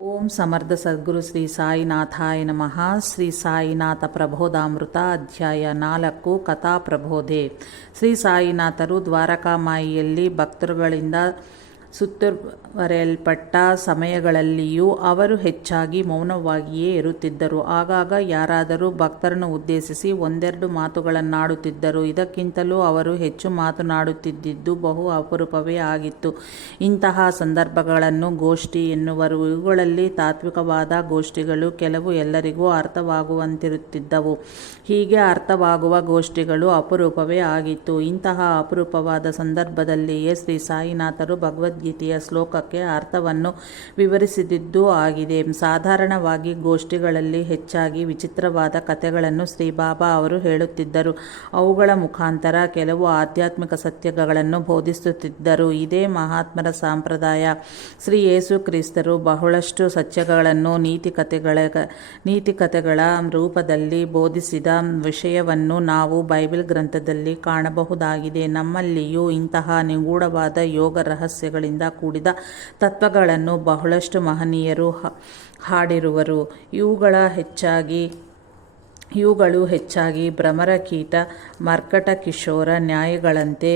ಓಂ ಸಮರ್ಥ ಸದ್ಗುರು ಶ್ರೀ ಸಾಯಿನಾಥಾಯ ನಮಃ. ಶ್ರೀ ಸಾಯಿನಾಥ ಪ್ರಬೋಧಾಮೃತ ಅಧ್ಯಾಯ 4 ಕಥಾ ಪ್ರಬೋಧೆ. ಶ್ರೀ ಸಾಯಿನಾಥರು ದ್ವಾರಕಾಮಾಯಿಯಲ್ಲಿ ಭಕ್ತರುಗಳಿಂದ ಸುತ್ತುವರೆಯಲ್ಪಟ್ಟ ಸಮಯಗಳಲ್ಲಿಯೂ ಅವರು ಹೆಚ್ಚಾಗಿ ಮೌನವಾಗಿಯೇ ಇರುತ್ತಿದ್ದರು. ಆಗಾಗ ಯಾರಾದರೂ ಭಕ್ತರನ್ನು ಉದ್ದೇಶಿಸಿ ಒಂದೆರಡು ಮಾತುಗಳನ್ನಾಡುತ್ತಿದ್ದರು. ಇದಕ್ಕಿಂತಲೂ ಅವರು ಹೆಚ್ಚು ಮಾತನಾಡುತ್ತಿದ್ದುದು ಬಹು ಅಪರೂಪವೇ ಆಗಿತ್ತು. ಇಂತಹ ಸಂದರ್ಭಗಳನ್ನು ಗೋಷ್ಠಿ ಎನ್ನುವರು. ಇವುಗಳಲ್ಲಿ ತಾತ್ವಿಕವಾದ ಗೋಷ್ಠಿಗಳು ಕೆಲವು ಎಲ್ಲರಿಗೂ ಅರ್ಥವಾಗುವಂತಿರುತ್ತಿದ್ದವು. ಹೀಗೆ ಅರ್ಥವಾಗುವ ಗೋಷ್ಠಿಗಳು ಅಪರೂಪವೇ ಆಗಿತ್ತು. ಇಂತಹ ಅಪರೂಪವಾದ ಸಂದರ್ಭದಲ್ಲಿಯೇ ಶ್ರೀ ಸಾಯಿನಾಥರು ಭಗವದ್ಗೀತೆಯ ಶ್ಲೋಕಕ್ಕೆ ಅರ್ಥವನ್ನು ವಿವರಿಸಿದ್ದುದೂ ಆಗಿದೆ. ಸಾಧಾರಣವಾಗಿ ಗೋಷ್ಠಿಗಳಲ್ಲಿ ಹೆಚ್ಚಾಗಿ ವಿಚಿತ್ರವಾದ ಕಥೆಗಳನ್ನು ಶ್ರೀ ಬಾಬಾ ಅವರು ಹೇಳುತ್ತಿದ್ದರು. ಅವುಗಳ ಮುಖಾಂತರ ಕೆಲವು ಆಧ್ಯಾತ್ಮಿಕ ಸತ್ಯಗಳನ್ನು ಬೋಧಿಸುತ್ತಿದ್ದರು. ಇದೇ ಮಹಾತ್ಮರ ಸಂಪ್ರದಾಯ. ಶ್ರೀ ಯೇಸು ಕ್ರಿಸ್ತರು ಬಹಳಷ್ಟು ಸತ್ಯಗಳನ್ನು ನೀತಿಕಥೆಗಳ ರೂಪದಲ್ಲಿ ಬೋಧಿಸಿದ ವಿಷಯವನ್ನು ನಾವು ಬೈಬಲ್ ಗ್ರಂಥದಲ್ಲಿ ಕಾಣಬಹುದಾಗಿದೆ. ನಮ್ಮಲ್ಲಿಯೂ ಇಂತಹ ನಿಗೂಢವಾದ ಯೋಗ ರಹಸ್ಯಗಳಿಂದ ಕೂಡಿದ ತತ್ವಗಳನ್ನು ಬಹಳಷ್ಟು ಮಹನೀಯರು ಹಾಡಿರುವರು. ಇವುಗಳು ಹೆಚ್ಚಾಗಿ ಭ್ರಮರಕೀಟ ಮರ್ಕಟಕಿಶೋರ ನ್ಯಾಯಗಳಂತೆ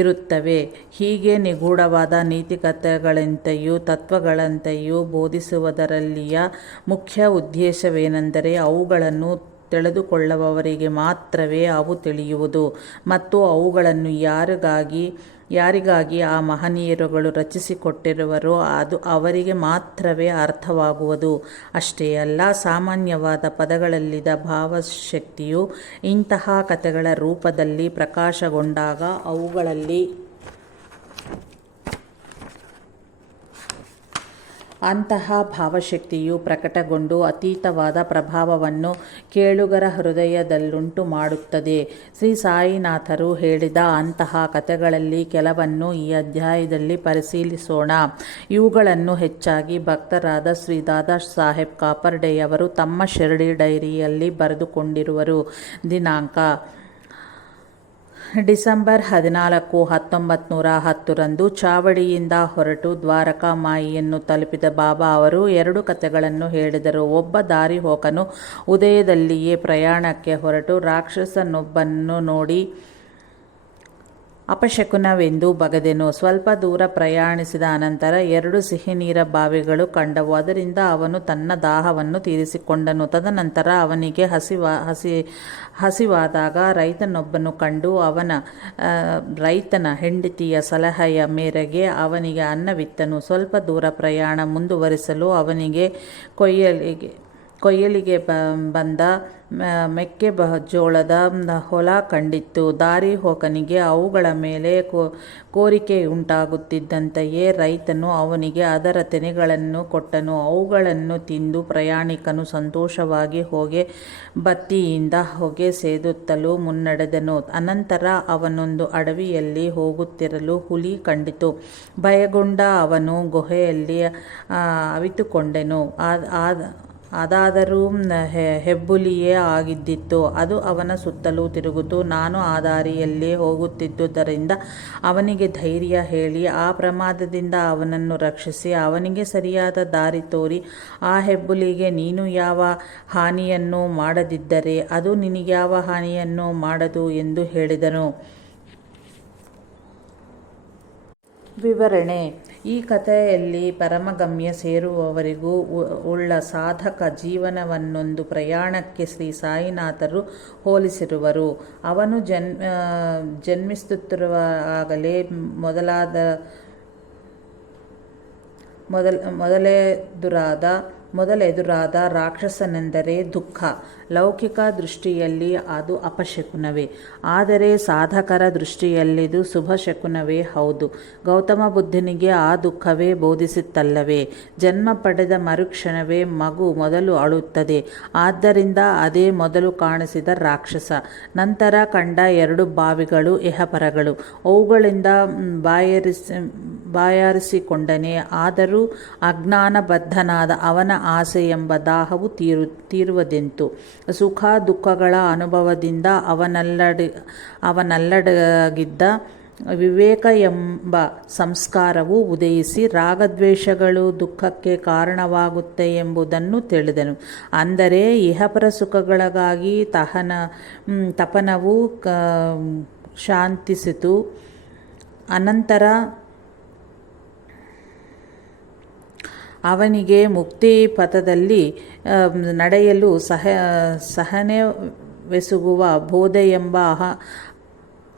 ಇರುತ್ತವೆ. ಹೀಗೆ ನಿಗೂಢವಾದ ನೀತಿಕಥೆಗಳಂತೆಯೂ ತತ್ವಗಳಂತೆಯೂ ಬೋಧಿಸುವುದರಲ್ಲಿಯ ಮುಖ್ಯ ಉದ್ದೇಶವೇನೆಂದರೆ ಅವುಗಳನ್ನು ತಿಳಿದುಕೊಳ್ಳುವವರಿಗೆ ಮಾತ್ರವೇ ಅವು ತಿಳಿಯುವುದು ಮತ್ತು ಅವುಗಳನ್ನು ಯಾರಿಗಾಗಿ ಆ ಮಹನೀಯರುಗಳು ರಚಿಸಿಕೊಟ್ಟಿರುವರೋ ಅದು ಅವರಿಗೆ ಮಾತ್ರವೇ ಅರ್ಥವಾಗುವುದು. ಅಷ್ಟೇ ಅಲ್ಲ, ಸಾಮಾನ್ಯವಾದ ಪದಗಳಲ್ಲಿದ್ದ ಭಾವಶಕ್ತಿಯು ಇಂತಹ ಕಥೆಗಳ ರೂಪದಲ್ಲಿ ಪ್ರಕಾಶಗೊಂಡಾಗ ಅವುಗಳಲ್ಲಿ ಅಂತಹ ಭಾವಶಕ್ತಿಯು ಪ್ರಕಟಗೊಂಡು ಅತೀತವಾದ ಪ್ರಭಾವವನ್ನು ಕೇಳುಗರ ಹೃದಯದಲ್ಲುಂಟು ಮಾಡುತ್ತದೆ. ಶ್ರೀ ಸಾಯಿನಾಥರು ಹೇಳಿದ ಅಂತಹ ಕಥೆಗಳಲ್ಲಿ ಕೆಲವನ್ನು ಈ ಅಧ್ಯಾಯದಲ್ಲಿ ಪರಿಶೀಲಿಸೋಣ. ಇವುಗಳನ್ನು ಹೆಚ್ಚಾಗಿ ಭಕ್ತರಾದ ಶ್ರೀ ದಾದಾ ಸಾಹೇಬ್ ಕಾಪರ್ಡೆಯವರು ತಮ್ಮ ಶಿರಡಿ ಡೈರಿಯಲ್ಲಿ ಬರೆದುಕೊಂಡಿರುವರು. ದಿನಾಂಕ ಡಿಸೆಂಬರ್ 14, 1910 ಚಾವಡಿಯಿಂದ ಹೊರಟು ದ್ವಾರಕಾಮಾಯಿಯನ್ನು ತಲುಪಿದ ಬಾಬಾ ಅವರು 2 ಕಥೆಗಳನ್ನು ಹೇಳಿದರು. ಒಬ್ಬ ದಾರಿಹೋಕನು ಉದಯದಲ್ಲಿಯೇ ಪ್ರಯಾಣಕ್ಕೆ ಹೊರಟು ರಾಕ್ಷಸನೊಬ್ಬನನ್ನು ನೋಡಿ ಅಪಶಕುನವೆಂದು ಬಗೆದೆನು. ಸ್ವಲ್ಪ ದೂರ ಪ್ರಯಾಣಿಸಿದ ಅನಂತರ 2 ಸಿಹಿನೀರ ಬಾವಿಗಳು ಕಂಡವು. ಅದರಿಂದ ಅವನು ತನ್ನ ದಾಹವನ್ನು ತೀರಿಸಿಕೊಂಡನು. ತದನಂತರ ಅವನಿಗೆ ಹಸಿವಾದಾಗ ರೈತನೊಬ್ಬನು ಕಂಡು ರೈತನ ಹೆಂಡತಿಯ ಸಲಹೆಯ ಮೇರೆಗೆ ಅವನಿಗೆ ಅನ್ನವಿತ್ತನು. ಸ್ವಲ್ಪ ದೂರ ಪ್ರಯಾಣ ಮುಂದುವರಿಸಲು ಅವನಿಗೆ ಕೊಯ್ಲಿಗೆ ಬಂದ ಮೆಕ್ಕೆಜೋಳದ ಹೊಲ ಕಂಡಿತ್ತು. ದಾರಿಹೋಕನಿಗೆ ಅವುಗಳ ಮೇಲೆ ಕೋರಿಕೆಯುಂಟಾಗುತ್ತಿದ್ದಂತೆಯೇ ರೈತನು ಅವನಿಗೆ ಅದರ ತೆನೆಗಳನ್ನು ಕೊಟ್ಟನು. ಅವುಗಳನ್ನು ತಿಂದು ಪ್ರಯಾಣಿಕನು ಸಂತೋಷವಾಗಿ ಹೊಗೆ ಬತ್ತಿಯಿಂದ ಹೊಗೆ ಸೇದುತ್ತಲೂ ಮುನ್ನಡೆದನು. ಅನಂತರ ಅವನೊಂದು ಅಡವಿಯಲ್ಲಿ ಹೋಗುತ್ತಿರಲು ಹುಲಿ ಕಂಡಿತು. ಭಯಗೊಂಡ ಅವನು ಗುಹೆಯಲ್ಲಿ ಅವಿತುಕೊಂಡನು. ಅದಾದರೂ ಹೆಬ್ಬುಲಿಯೇ ಆಗಿದ್ದಿತು. ಅದು ಅವನ ಸುತ್ತಲೂ ತಿರುಗಿತು. ನಾನು ಆ ದಾರಿಯಲ್ಲಿ ಹೋಗುತ್ತಿದ್ದುದರಿಂದ ಅವನಿಗೆ ಧೈರ್ಯ ಹೇಳಿ ಆ ಪ್ರಮಾದದಿಂದ ಅವನನ್ನು ರಕ್ಷಿಸಿ ಅವನಿಗೆ ಸರಿಯಾದ ದಾರಿ ತೋರಿ ಆ ಹೆಬ್ಬುಲಿಗೆ ನೀನು ಯಾವ ಹಾನಿಯನ್ನು ಮಾಡದಿದ್ದರೆ ಅದು ನಿನಗ್ಯಾವ ಹಾನಿಯನ್ನು ಮಾಡದು ಎಂದು ಹೇಳಿದನು. ವಿವರಣೆ: ಈ ಕಥೆಯಲ್ಲಿ ಪರಮಗಮ್ಯ ಸೇರುವವರೆಗೂ ಉಳ್ಳ ಸಾಧಕ ಜೀವನವನ್ನೊಂದು ಪ್ರಯಾಣಕ್ಕೆ ಶ್ರೀ ಸಾಯಿನಾಥರು ಹೋಲಿಸಿರುವರು. ಅವನು ಜನ್ಮಿಸುತ್ತಿರುವಾಗಲೇ ಮೊದಲೆದುರಾದ ರಾಕ್ಷಸನೆಂದರೆ ದುಃಖ. ಲೌಕಿಕ ದೃಷ್ಟಿಯಲ್ಲಿ ಅದು ಅಪಶಕುನವೇ, ಆದರೆ ಸಾಧಕರ ದೃಷ್ಟಿಯಲ್ಲಿದು ಶುಭಶಕುನವೇ ಹೌದು. ಗೌತಮ ಬುದ್ಧನಿಗೆ ಆ ದುಃಖವೇ ಬೋಧಿಸಿತ್ತಲ್ಲವೇ? ಜನ್ಮ ಪಡೆದ ಮರುಕ್ಷಣವೇ ಮಗು ಮೊದಲು ಅಳುತ್ತದೆ. ಆದ್ದರಿಂದ ಅದೇ ಮೊದಲು ಕಾಣಿಸಿದ ರಾಕ್ಷಸ. ನಂತರ ಕಂಡ 2 ಬಾವಿಗಳು ಇಹಪರಗಳು. ಅವುಗಳಿಂದ ಬಾಯಾರಿಸಿಕೊಂಡನೇ ಆದರೂ ಅಜ್ಞಾನಬದ್ಧನಾದ ಅವನ ಆಸೆ ಎಂಬ ದಾಹವು ತೀರುವುದೆಂತು? ಸುಖ ದುಃಖಗಳ ಅನುಭವದಿಂದ ಅವನಲ್ಲಡಗಿದ್ದ ವಿವೇಕ ಎಂಬ ಸಂಸ್ಕಾರವು ಉದಯಿಸಿ ರಾಗದ್ವೇಷಗಳು ದುಃಖಕ್ಕೆ ಕಾರಣವಾಗುತ್ತೆ ಎಂಬುದನ್ನು ತಿಳಿದನು. ಅಂದರೆ ಇಹಪರ ಸುಖಗಳಿಗಾಗಿ ತಪನವು ಶಾಂತಿಸಿತು. ಅನಂತರ ಅವನಿಗೆ ಮುಕ್ತಿ ಪಥದಲ್ಲಿ ನಡೆಯಲು ಸಹನೆವೆಸುಗುವ ಬೋಧೆ ಎಂಬ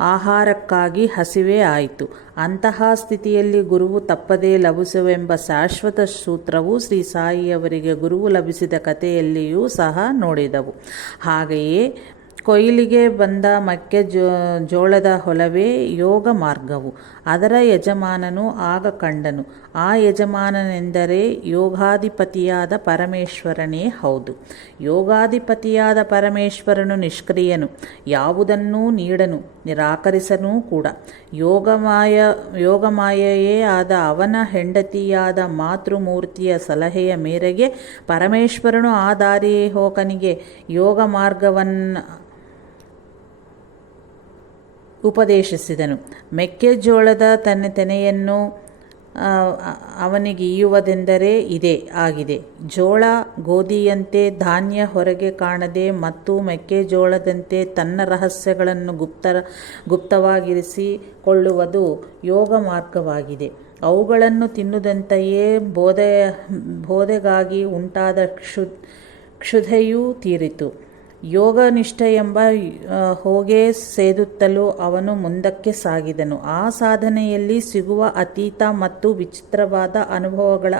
ಆಹಾರಕ್ಕಾಗಿ ಹಸಿವೆ ಆಯಿತು. ಅಂತಹ ಸ್ಥಿತಿಯಲ್ಲಿ ಗುರುವು ತಪ್ಪದೇ ಲಭಿಸುವೆಂಬ ಶಾಶ್ವತ ಸೂತ್ರವು ಶ್ರೀ ಸಾಯಿಯವರಿಗೆ ಗುರುವು ಲಭಿಸಿದ ಕಥೆಯಲ್ಲಿಯೂ ಸಹ ನೋಡಿದವು. ಹಾಗೆಯೇ ಕೊಯ್ಲಿಗೆ ಬಂದ ಜೋಳದ ಹೊಲವೇ ಯೋಗ ಮಾರ್ಗವು. ಅದರ ಯಜಮಾನನು ಆಗ ಕಂಡನು. ಆ ಯಜಮಾನನೆಂದರೆ ಯೋಗಾಧಿಪತಿಯಾದ ಪರಮೇಶ್ವರನೇ ಹೌದು. ಯೋಗಾಧಿಪತಿಯಾದ ಪರಮೇಶ್ವರನು ನಿಷ್ಕ್ರಿಯನು, ಯಾವುದನ್ನೂ ನೀಡನು, ನಿರಾಕರಿಸನೂ ಕೂಡ. ಯೋಗಮಾಯೆಯೇ ಆದ ಅವನ ಹೆಂಡತಿಯಾದ ಮಾತೃಮೂರ್ತಿಯ ಸಲಹೆಯ ಮೇರೆಗೆ ಪರಮೇಶ್ವರನು ಆ ದಾರಿಹೋಕನಿಗೆ ಯೋಗ ಮಾರ್ಗವನ್ನು ಉಪದೇಶಿಸಿದನು. ಮೆಕ್ಕೆಜೋಳದ ತೆನೆಯನ್ನು ಅವನಿಗೀಯುವುದೆಂದರೆ ಇದೇ ಆಗಿದೆ. ಜೋಳ ಗೋಧಿಯಂತೆ ಧಾನ್ಯ ಹೊರಗೆ ಕಾಣದೆ ಮತ್ತು ಮೆಕ್ಕೆಜೋಳದಂತೆ ತನ್ನ ರಹಸ್ಯಗಳನ್ನು ಗುಪ್ತವಾಗಿರಿಸಿಕೊಳ್ಳುವುದು ಯೋಗ ಮಾರ್ಗವಾಗಿದೆ. ಅವುಗಳನ್ನು ತಿನ್ನುವುದಂತೆಯೇ ಬೋಧೆಗಾಗಿ ಉಂಟಾದ ಕ್ಷುಧೆಯೂ ತೀರಿತು. ಯೋಗನಿಷ್ಠ ಎಂಬ ಹೋಗೆ ಸೇದುತ್ತಲೂ ಅವನು ಮುಂದಕ್ಕೆ ಸಾಗಿದನು. ಆ ಸಾಧನೆಯಲ್ಲಿ ಸಿಗುವ ಅತೀತ ಮತ್ತು ವಿಚಿತ್ರವಾದ ಅನುಭವಗಳ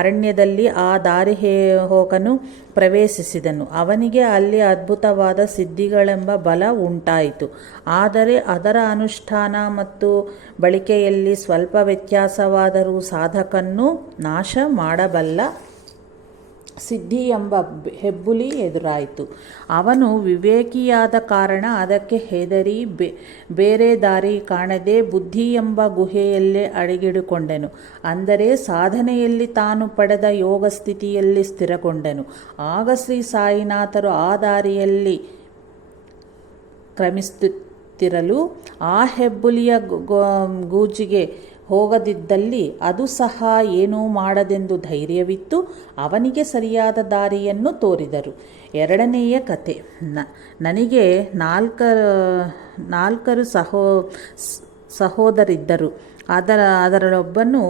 ಅರಣ್ಯದಲ್ಲಿ ಆ ದಾರಿಹೋಕನು ಪ್ರವೇಶಿಸಿದನು. ಅವನಿಗೆ ಅಲ್ಲಿ ಅದ್ಭುತವಾದ ಸಿದ್ಧಿಗಳೆಂಬ ಬಲ ಉಂಟಾಯಿತು. ಆದರೆ ಅದರ ಅನುಷ್ಠಾನ ಮತ್ತು ಬಳಕೆಯಲ್ಲಿ ಸ್ವಲ್ಪ ವ್ಯತ್ಯಾಸವಾದರೂ ಸಾಧಕನ್ನು ನಾಶ ಮಾಡಬಲ್ಲ ಸಿದ್ಧಿ ಎಂಬ ಹೆಬ್ಬುಲಿ ಎದುರಾಯಿತು. ಅವನು ವಿವೇಕಿಯಾದ ಕಾರಣ ಅದಕ್ಕೆ ಹೆದರಿ ಬೇರೆ ದಾರಿ ಕಾಣದೆ ಬುದ್ಧಿ ಎಂಬ ಗುಹೆಯಲ್ಲೇ ಅಡಗಿಡಿಕೊಂಡನು. ಅಂದರೆ ಸಾಧನೆಯಲ್ಲಿ ತಾನು ಪಡೆದ ಯೋಗ ಸ್ಥಿತಿಯಲ್ಲಿ ಸ್ಥಿರಗೊಂಡನು. ಆಗ ಶ್ರೀ ಸಾಯಿನಾಥರು ಆ ದಾರಿಯಲ್ಲಿ ಕ್ರಮಿಸುತ್ತಿರಲು ಆ ಹೆಬ್ಬುಲಿಯ ಗೂಜಿಗೆ ಹೋಗದಿದ್ದಲ್ಲಿ ಅದು ಸಹ ಏನೂ ಮಾಡದೆಂದು ಧೈರ್ಯವಿತ್ತು ಅವನಿಗೆ ಸರಿಯಾದ ದಾರಿಯನ್ನು ತೋರಿದರು. ಎರಡನೆಯ ಕತೆ. ನನಗೆ ನಾಲ್ಕರು ಸಹೋದರಿದ್ದರು. ಅದರೊಬ್ಬನು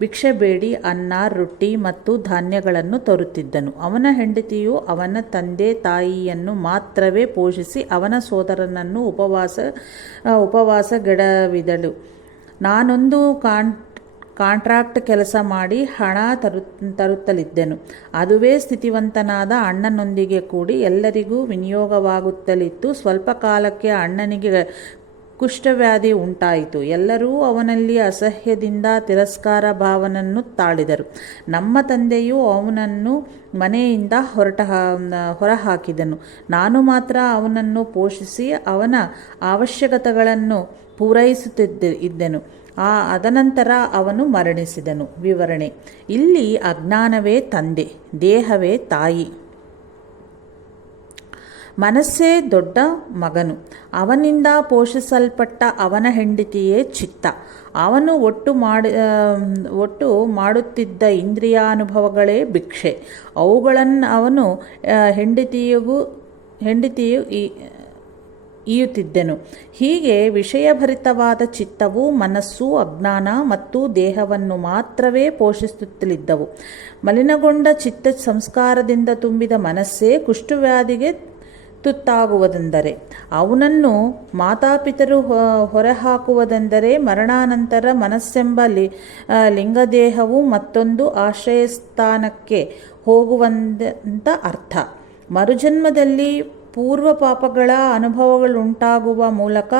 ಭಿಕ್ಷೆ ಬೇಡಿ ಅನ್ನ, ರೊಟ್ಟಿ ಮತ್ತು ಧಾನ್ಯಗಳನ್ನು ತರುತ್ತಿದ್ದನು. ಅವನ ಹೆಂಡತಿಯು ಅವನ ತಂದೆ ತಾಯಿಯನ್ನು ಮಾತ್ರವೇ ಪೋಷಿಸಿ ಅವನ ಸೋದರನನ್ನು ಉಪವಾಸಗೆಡವಿದಳು. ನಾನೊಂದು ಕಾಂಟ್ರಾಕ್ಟ್ ಕೆಲಸ ಮಾಡಿ ಹಣ ತರುತ್ತಲಿದ್ದೆನು. ಅದುವೇ ಸ್ಥಿತಿವಂತನಾದ ಅಣ್ಣನೊಂದಿಗೆ ಕೂಡಿ ಎಲ್ಲರಿಗೂ ವಿನಿಯೋಗವಾಗುತ್ತಲಿತ್ತು. ಸ್ವಲ್ಪ ಕಾಲಕ್ಕೆ ಅಣ್ಣನಿಗೆ ಕುಷ್ಠವ್ಯಾಧಿ ಉಂಟಾಯಿತು. ಎಲ್ಲರೂ ಅವನಲ್ಲಿ ಅಸಹ್ಯದಿಂದ ತಿರಸ್ಕಾರ ಭಾವನನ್ನು ತಾಳಿದರು. ನಮ್ಮ ತಂದೆಯು ಅವನನ್ನು ಮನೆಯಿಂದ ಹೊರಹಾಕಿದನು. ನಾನು ಮಾತ್ರ ಅವನನ್ನು ಪೋಷಿಸಿ ಅವನ ಅವಶ್ಯಕತೆಗಳನ್ನು ಪೂರೈಸುತ್ತಿದ್ದೆನು. ಅದನಂತರ ಅವನು ಮರಣಿಸಿದನು. ವಿವರಣೆ. ಇಲ್ಲಿ ಅಜ್ಞಾನವೇ ತಂದೆ, ದೇಹವೇ ತಾಯಿ, ಮನಸ್ಸೇ ದೊಡ್ಡ ಮಗನು. ಅವನಿಂದ ಪೋಷಿಸಲ್ಪಟ್ಟ ಅವನ ಹೆಂಡತಿಯೇ ಚಿತ್ತ. ಅವನು ಒಟ್ಟು ಮಾಡುತ್ತಿದ್ದ ಇಂದ್ರಿಯಾನುಭವಗಳೇ ಭಿಕ್ಷೆ. ಅವುಗಳನ್ನು ಅವನು ಹೆಂಡತಿಯು ಈಯುತ್ತಿದ್ದನು. ಹೀಗೆ ವಿಷಯಭರಿತವಾದ ಚಿತ್ತವು ಮನಸ್ಸು, ಅಜ್ಞಾನ ಮತ್ತು ದೇಹವನ್ನು ಮಾತ್ರವೇ ಪೋಷಿಸುತ್ತಲಿದ್ದವು. ಮಲಿನಗೊಂಡ ಚಿತ್ತ ಸಂಸ್ಕಾರದಿಂದ ತುಂಬಿದ ಮನಸ್ಸೇ ಕುಷ್ಠವ್ಯಾಧಿಗೆ ತುತ್ತಾಗುವುದೆಂದರೆ, ಅವನನ್ನು ಮಾತಾಪಿತರು ಹೊರಹಾಕುವುದೆಂದರೆ ಮರಣಾನಂತರ ಮನಸ್ಸೆಂಬ ಲಿಂಗದೇಹವು ಮತ್ತೊಂದು ಆಶ್ರಯಸ್ಥಾನಕ್ಕೆ ಹೋಗುವಂತ ಅರ್ಥ. ಮರುಜನ್ಮದಲ್ಲಿ ಪೂರ್ವ ಪಾಪಗಳ ಅನುಭವಗಳುಂಟಾಗುವ ಮೂಲಕ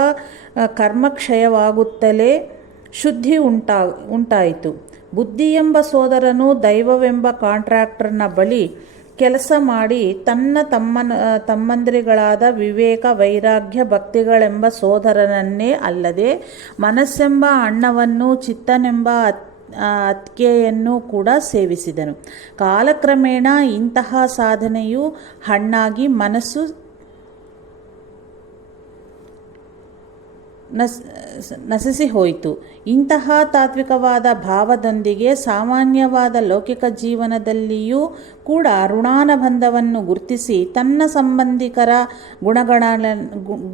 ಕರ್ಮಕ್ಷಯವಾಗುತ್ತಲೇ ಶುದ್ಧಿ ಉಂಟಾಯಿತು. ಬುದ್ಧಿ ಎಂಬ ಸೋದರನು ದೈವವೆಂಬ ಕಾಂಟ್ರಾಕ್ಟರ್ನ ಬಳಿ ಕೆಲಸ ಮಾಡಿ ತಮ್ಮಂದಿರುಗಳಾದ ವಿವೇಕ, ವೈರಾಗ್ಯ, ಭಕ್ತಿಗಳೆಂಬ ಸೋದರನನ್ನೇ ಅಲ್ಲದೆ ಮನಸ್ಸೆಂಬ ಅಣ್ಣವನ್ನು, ಚಿತ್ತನೆಂಬ ಅತ್ತಿಗೆಯನ್ನು ಕೂಡ ಸೇವಿಸಿದನು. ಕಾಲಕ್ರಮೇಣ ಇಂತಹ ಸಾಧನೆಯು ಹಣ್ಣಾಗಿ ನಶಿಸಿ ಹೋಯಿತು. ಇಂತಹ ತಾತ್ವಿಕವಾದ ಭಾವದೊಂದಿಗೆ ಸಾಮಾನ್ಯವಾದ ಲೌಕಿಕ ಜೀವನದಲ್ಲಿಯೂ ಕೂಡ ಋಣಾನುಬಂಧವನ್ನು ಗುರುತಿಸಿ ತನ್ನ ಸಂಬಂಧಿಕರ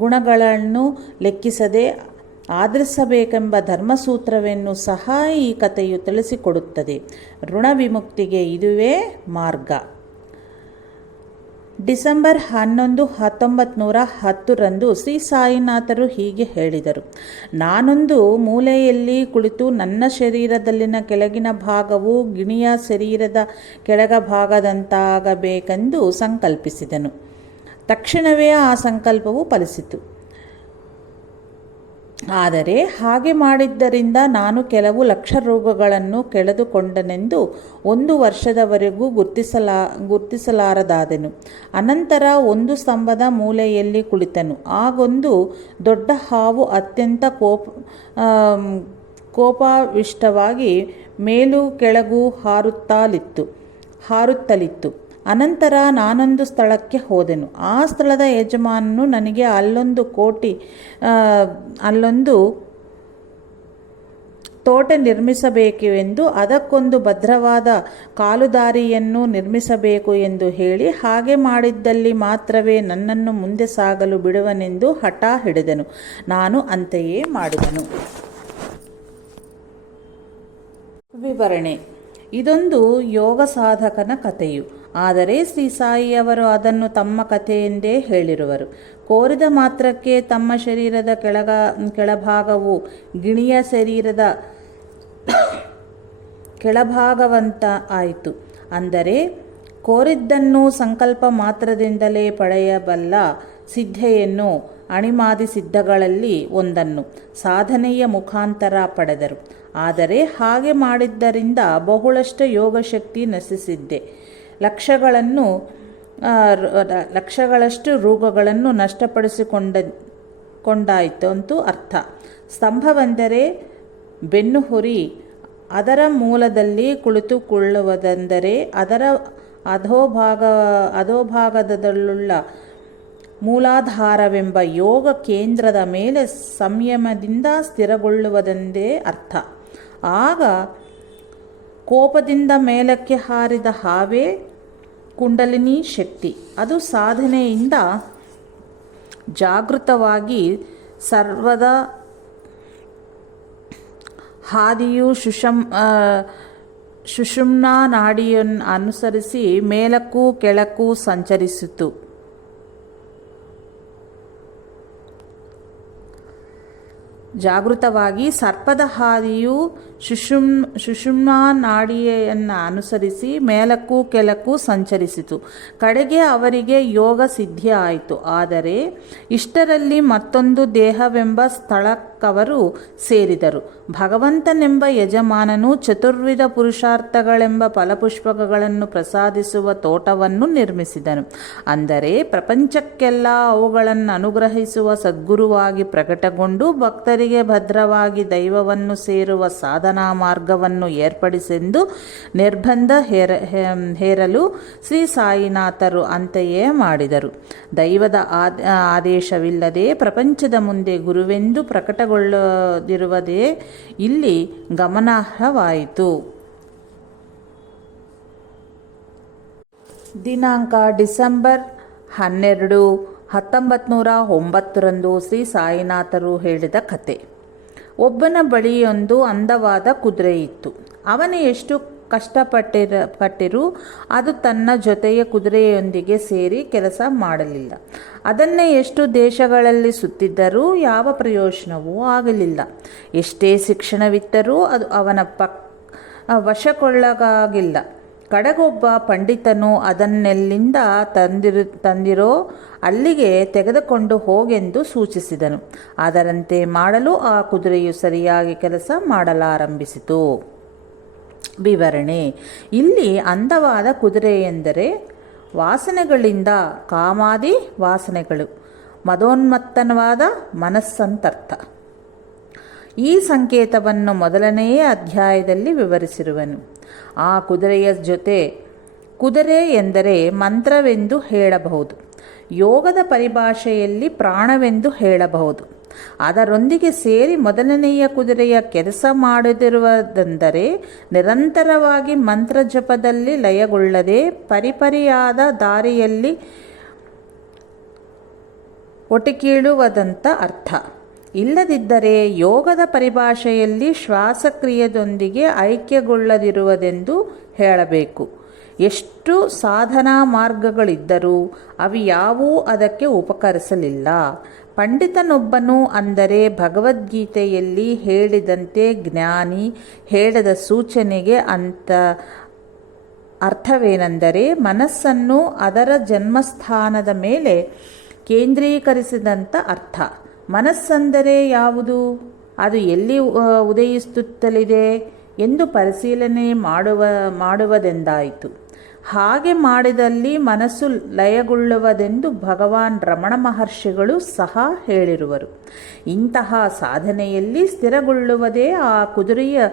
ಗುಣಗಳನ್ನು ಲೆಕ್ಕಿಸದೆ ಆದರಿಸಬೇಕೆಂಬ ಧರ್ಮಸೂತ್ರವನ್ನು ಸಹ ಈ ಕಥೆಯು ತಿಳಿಸಿಕೊಡುತ್ತದೆ. ಋಣ ವಿಮುಕ್ತಿಗೆ ಇದುವೇ ಮಾರ್ಗ. ಡಿಸೆಂಬರ್ 11, 1910 ಶ್ರೀ ಸಾಯಿನಾಥರು ಹೀಗೆ ಹೇಳಿದರು: ನಾನೊಂದು ಮೂಲೆಯಲ್ಲಿ ಕುಳಿತು ನನ್ನ ಶರೀರದಲ್ಲಿನ ಕೆಳಗಿನ ಭಾಗವು ಗಿಣಿಯ ಶರೀರದ ಕೆಳಭಾಗದಂತಾಗಬೇಕೆಂದು ಸಂಕಲ್ಪಿಸಿದನು. ತಕ್ಷಣವೇ ಆ ಸಂಕಲ್ಪವು ಫಲಿಸಿತು. ಆದರೆ ಹಾಗೆ ಮಾಡಿದ್ದರಿಂದ ನಾನು ಕೆಲವು ಲಕ್ಷ ರೋಗಗಳನ್ನು ಕಳೆದುಕೊಂಡನೆಂದು 1 ವರ್ಷದವರೆಗೂ ಗುರುತಿಸಲಾರದಾದೆನು. ಅನಂತರ ಒಂದು ಸ್ತಂಭದ ಮೂಲೆಯಲ್ಲಿ ಕುಳಿತನು. ಆಗೊಂದು ದೊಡ್ಡ ಹಾವು ಅತ್ಯಂತ ಕೋಪಾವಿಷ್ಟವಾಗಿ ಮೇಲೂ ಕೆಳಗೂ ಹಾರುತ್ತಲಿತ್ತು. ಅನಂತರ ನಾನೊಂದು ಸ್ಥಳಕ್ಕೆ ಹೋದೆನು. ಆ ಸ್ಥಳದ ಯಜಮಾನನು ನನಗೆ ಅಲ್ಲೊಂದು ತೋಟ ನಿರ್ಮಿಸಬೇಕೆಂದು, ಅದಕ್ಕೊಂದು ಭದ್ರವಾದ ಕಾಲುದಾರಿಯನ್ನು ನಿರ್ಮಿಸಬೇಕು ಎಂದು ಹೇಳಿ, ಹಾಗೆ ಮಾಡಿದ್ದಲ್ಲಿ ಮಾತ್ರವೇ ನನ್ನನ್ನು ಮುಂದೆ ಸಾಗಲು ಬಿಡುವನೆಂದು ಹಠ ಹಿಡಿದನು. ನಾನು ಅಂತೆಯೇ ಮಾಡಿದೆನು. ವಿವರಣೆ: ಇದೊಂದು ಯೋಗ ಸಾಧಕನ ಕಥೆಯು. ಆದರೆ ಶ್ರೀ ಸಾಯಿಯವರು ಅದನ್ನು ತಮ್ಮ ಕಥೆಯೆಂದೇ ಹೇಳಿರುವರು. ಕೋರಿದ ಮಾತ್ರಕ್ಕೆ ತಮ್ಮ ಶರೀರದ ಕೆಳಭಾಗವು ಗಿಣಿಯ ಶರೀರದ ಕೆಳಭಾಗವಂತ ಆಯಿತು. ಅಂದರೆ ಕೋರಿದ್ದನ್ನು ಸಂಕಲ್ಪ ಮಾತ್ರದಿಂದಲೇ ಪಡೆಯಬಲ್ಲ ಸಿದ್ಧೆಯನ್ನು ಅಣಿಮಾದಿ ಸಿದ್ಧಗಳಲ್ಲಿ ಒಂದನ್ನು ಸಾಧನೆಯ ಮುಖಾಂತರ ಪಡೆದರು. ಆದರೆ ಹಾಗೆ ಮಾಡಿದ್ದರಿಂದ ಬಹುಳಷ್ಟು ಯೋಗಶಕ್ತಿ ನಶಿಸಿದ್ದೆ. ಲಕ್ಷಗಳಷ್ಟು ರೋಗಗಳನ್ನು ನಷ್ಟಪಡಿಸಿಕೊಂಡಾಯಿತು ಅಂತೂ ಅರ್ಥ. ಸ್ತಂಭವೆಂದರೆ ಬೆನ್ನುಹುರಿ. ಅದರ ಮೂಲದಲ್ಲಿ ಕುಳಿತುಕೊಳ್ಳುವುದೆಂದರೆ ಅದರ ಅಧೋಭಾಗದಲ್ലുള്ള ಮೂಲಾಧಾರವೆಂಬ ಯೋಗ ಕೇಂದ್ರದ ಮೇಲೆ ಸಂಯಮದಿಂದ ಸ್ಥಿರಗೊಳ್ಳುವುದೆಂದೇ ಅರ್ಥ. ಆಗ ಕೋಪದಿಂದ ಮೇಲಕ್ಕೆ ಹಾರಿದ ಹಾವೇ ಕುಂಡಲಿನಿ ಶಕ್ತಿ. ಅದು ಸಾಧನೆಯಿಂದ ಜಾಗೃತವಾಗಿ ಸರ್ವದ ಹಾದಿಯು ಸುಷುಮ್ನಾ ನಾಡಿಯನ್ನು ಅನುಸರಿಸಿ ಮೇಲಕ್ಕೂ ಕೆಳಕ್ಕೂ ಸಂಚರಿಸಿತು. ಜಾಗೃತವಾಗಿ ಸರ್ಪದ ಹಾದಿಯು ಸುಷುಮ್ನಾ ನಾಡಿಯನ್ನು ಅನುಸರಿಸಿ ಮೇಲಕ್ಕೂ ಕೆಳಕ್ಕೂ ಸಂಚರಿಸಿತು. ಕಡೆಗೆ ಅವರಿಗೆ ಯೋಗ ಸಿದ್ಧಿ ಆಯಿತು. ಆದರೆ ಇಷ್ಟರಲ್ಲಿ ಮತ್ತೊಂದು ದೇಹವೆಂಬ ಸ್ಥಳಕ್ಕವರು ಸೇರಿದರು. ಭಗವಂತನೆಂಬ ಯಜಮಾನನು ಚತುರ್ವಿಧ ಪುರುಷಾರ್ಥಗಳೆಂಬ ಫಲಪುಷ್ಪಗಳನ್ನು ಪ್ರಸಾದಿಸುವ ತೋಟವನ್ನು ನಿರ್ಮಿಸಿದನು. ಅಂದರೆ ಪ್ರಪಂಚಕ್ಕೆಲ್ಲ ಅವುಗಳನ್ನು ಅನುಗ್ರಹಿಸುವ ಸದ್ಗುರುವಾಗಿ ಪ್ರಕಟಗೊಂಡು ಭಕ್ತರಿಗೆ ಭದ್ರವಾಗಿ ದೈವವನ್ನು ಸೇರುವ ಸಾಧನಾ ಮಾರ್ಗವನ್ನು ಏರ್ಪಡಿಸೆಂದು ನಿರ್ಬಂಧ ಹೇರಲು ಶ್ರೀ ಸಾಯಿನಾಥರು ಅಂತೆಯೇ ಮಾಡಿದರು. ದೈವದ ಆದೇಶವಿಲ್ಲದೆ ಪ್ರಪಂಚದ ಮುಂದೆ ಗುರುವೆಂದು ಪ್ರಕಟಗೊಳ್ಳದಿರುವುದೇ ಇಲ್ಲಿ ಗಮನಾರ್ಹವಾಯಿತು. ದಿನಾಂಕ ಡಿಸೆಂಬರ್ 12, 1909 ಶ್ರೀ ಸಾಯಿನಾಥರು ಹೇಳಿದ ಕತೆ. ಒಬ್ಬನ ಬಳಿಯೊಂದು ಅಂದವಾದ ಕುದುರೆ ಇತ್ತು. ಅವನು ಎಷ್ಟು ಕಷ್ಟಪಟ್ಟಿರೂ ಅದು ತನ್ನ ಜೊತೆಯ ಕುದುರೆಯೊಂದಿಗೆ ಸೇರಿ ಕೆಲಸ ಮಾಡಲಿಲ್ಲ. ಅದನ್ನೇ ಎಷ್ಟು ದೇಶಗಳಲ್ಲಿ ಸುತ್ತಿದ್ದರೂ ಯಾವ ಪ್ರಯೋಜನವೂ ಆಗಲಿಲ್ಲ. ಎಷ್ಟೇ ಶಿಕ್ಷಣವಿತ್ತರೂ ಅದು ಅವನ ವಶಕ್ಕೊಳಗಾಗಿಲ್ಲ. ಕಡೆಗೊಬ್ಬ ಪಂಡಿತನು ಅದನ್ನೆಲ್ಲಿಂದ ತಂದಿರೋ ಅಲ್ಲಿಗೆ ತೆಗೆದುಕೊಂಡು ಹೋಗೆಂದು ಸೂಚಿಸಿದನು. ಅದರಂತೆ ಮಾಡಲು ಆ ಕುದುರೆಯು ಸರಿಯಾಗಿ ಕೆಲಸ ಮಾಡಲಾರಂಭಿಸಿತು. ವಿವರಣೆ: ಇಲ್ಲಿ ಅಂದವಾದ ಕುದುರೆ ಎಂದರೆ ವಾಸನೆಗಳಿಂದ ಕಾಮಾದಿ ವಾಸನೆಗಳು, ಮದೋನ್ಮತ್ತನವಾದ ಮನಸ್ಸಂತರ್ಥ. ಈ ಸಂಕೇತವನ್ನು ಮೊದಲನೆಯ ಅಧ್ಯಾಯದಲ್ಲಿ ವಿವರಿಸಿರುವನು. ಆ ಕುದುರೆಯ ಜೊತೆ ಕುದುರೆ ಎಂದರೆ ಮಂತ್ರವೆಂದು ಹೇಳಬಹುದು. ಯೋಗದ ಪರಿಭಾಷೆಯಲ್ಲಿ ಪ್ರಾಣವೆಂದು ಹೇಳಬಹುದು. ಅದರೊಂದಿಗೆ ಸೇರಿ ಮೊದಲನೆಯ ಕುದುರೆಯ ಕೆಲಸ ಮಾಡದಿರುವುದೆಂದರೆ ನಿರಂತರವಾಗಿ ಮಂತ್ರಜಪದಲ್ಲಿ ಲಯಗೊಳ್ಳದೆ ಪರಿಪರಿಯಾದ ದಾರಿಯಲ್ಲಿ ಒಟಕೀಳುವುದಂತ ಅರ್ಥ. ಇಲ್ಲದಿದ್ದರೆ ಯೋಗದ ಪರಿಭಾಷೆಯಲ್ಲಿ ಶ್ವಾಸಕ್ರಿಯೆಯೊಂದಿಗೆ ಐಕ್ಯಗೊಳ್ಳದಿರುವುದೆಂದು ಹೇಳಬೇಕು. ಎಷ್ಟು ಸಾಧನಾ ಮಾರ್ಗಗಳಿದ್ದರೂ ಅವು ಅದಕ್ಕೆ ಉಪಕರಿಸಲಿಲ್ಲ. ಪಂಡಿತನೊಬ್ಬನು ಅಂದರೆ ಭಗವದ್ಗೀತೆಯಲ್ಲಿ ಹೇಳಿದಂತೆ ಜ್ಞಾನಿ ಹೇಳಿದ ಸೂಚನೆಗೆ ಅರ್ಥವೇನೆಂದರೆ ಮನಸ್ಸನ್ನು ಅದರ ಜನ್ಮಸ್ಥಾನದ ಮೇಲೆ ಕೇಂದ್ರೀಕರಿಸಿದಂಥ ಅರ್ಥ. ಮನಸ್ಸೆಂದರೆ ಯಾವುದು, ಅದು ಎಲ್ಲಿ ಉದಯಿಸುತ್ತಲಿದೆ ಎಂದು ಪರಿಶೀಲನೆ ಮಾಡುವುದೆಂದಾಯಿತು. ಹಾಗೆ ಮಾಡಿದಲ್ಲಿ ಮನಸ್ಸು ಲಯಗೊಳ್ಳುವುದೆಂದು ಭಗವಾನ್ ರಮಣ ಮಹರ್ಷಿಗಳು ಸಹ ಹೇಳಿರುವರು. ಇಂತಹ ಸಾಧನೆಯಲ್ಲಿ ಸ್ಥಿರಗೊಳ್ಳುವುದೇ ಆ ಕುದುರೆಯ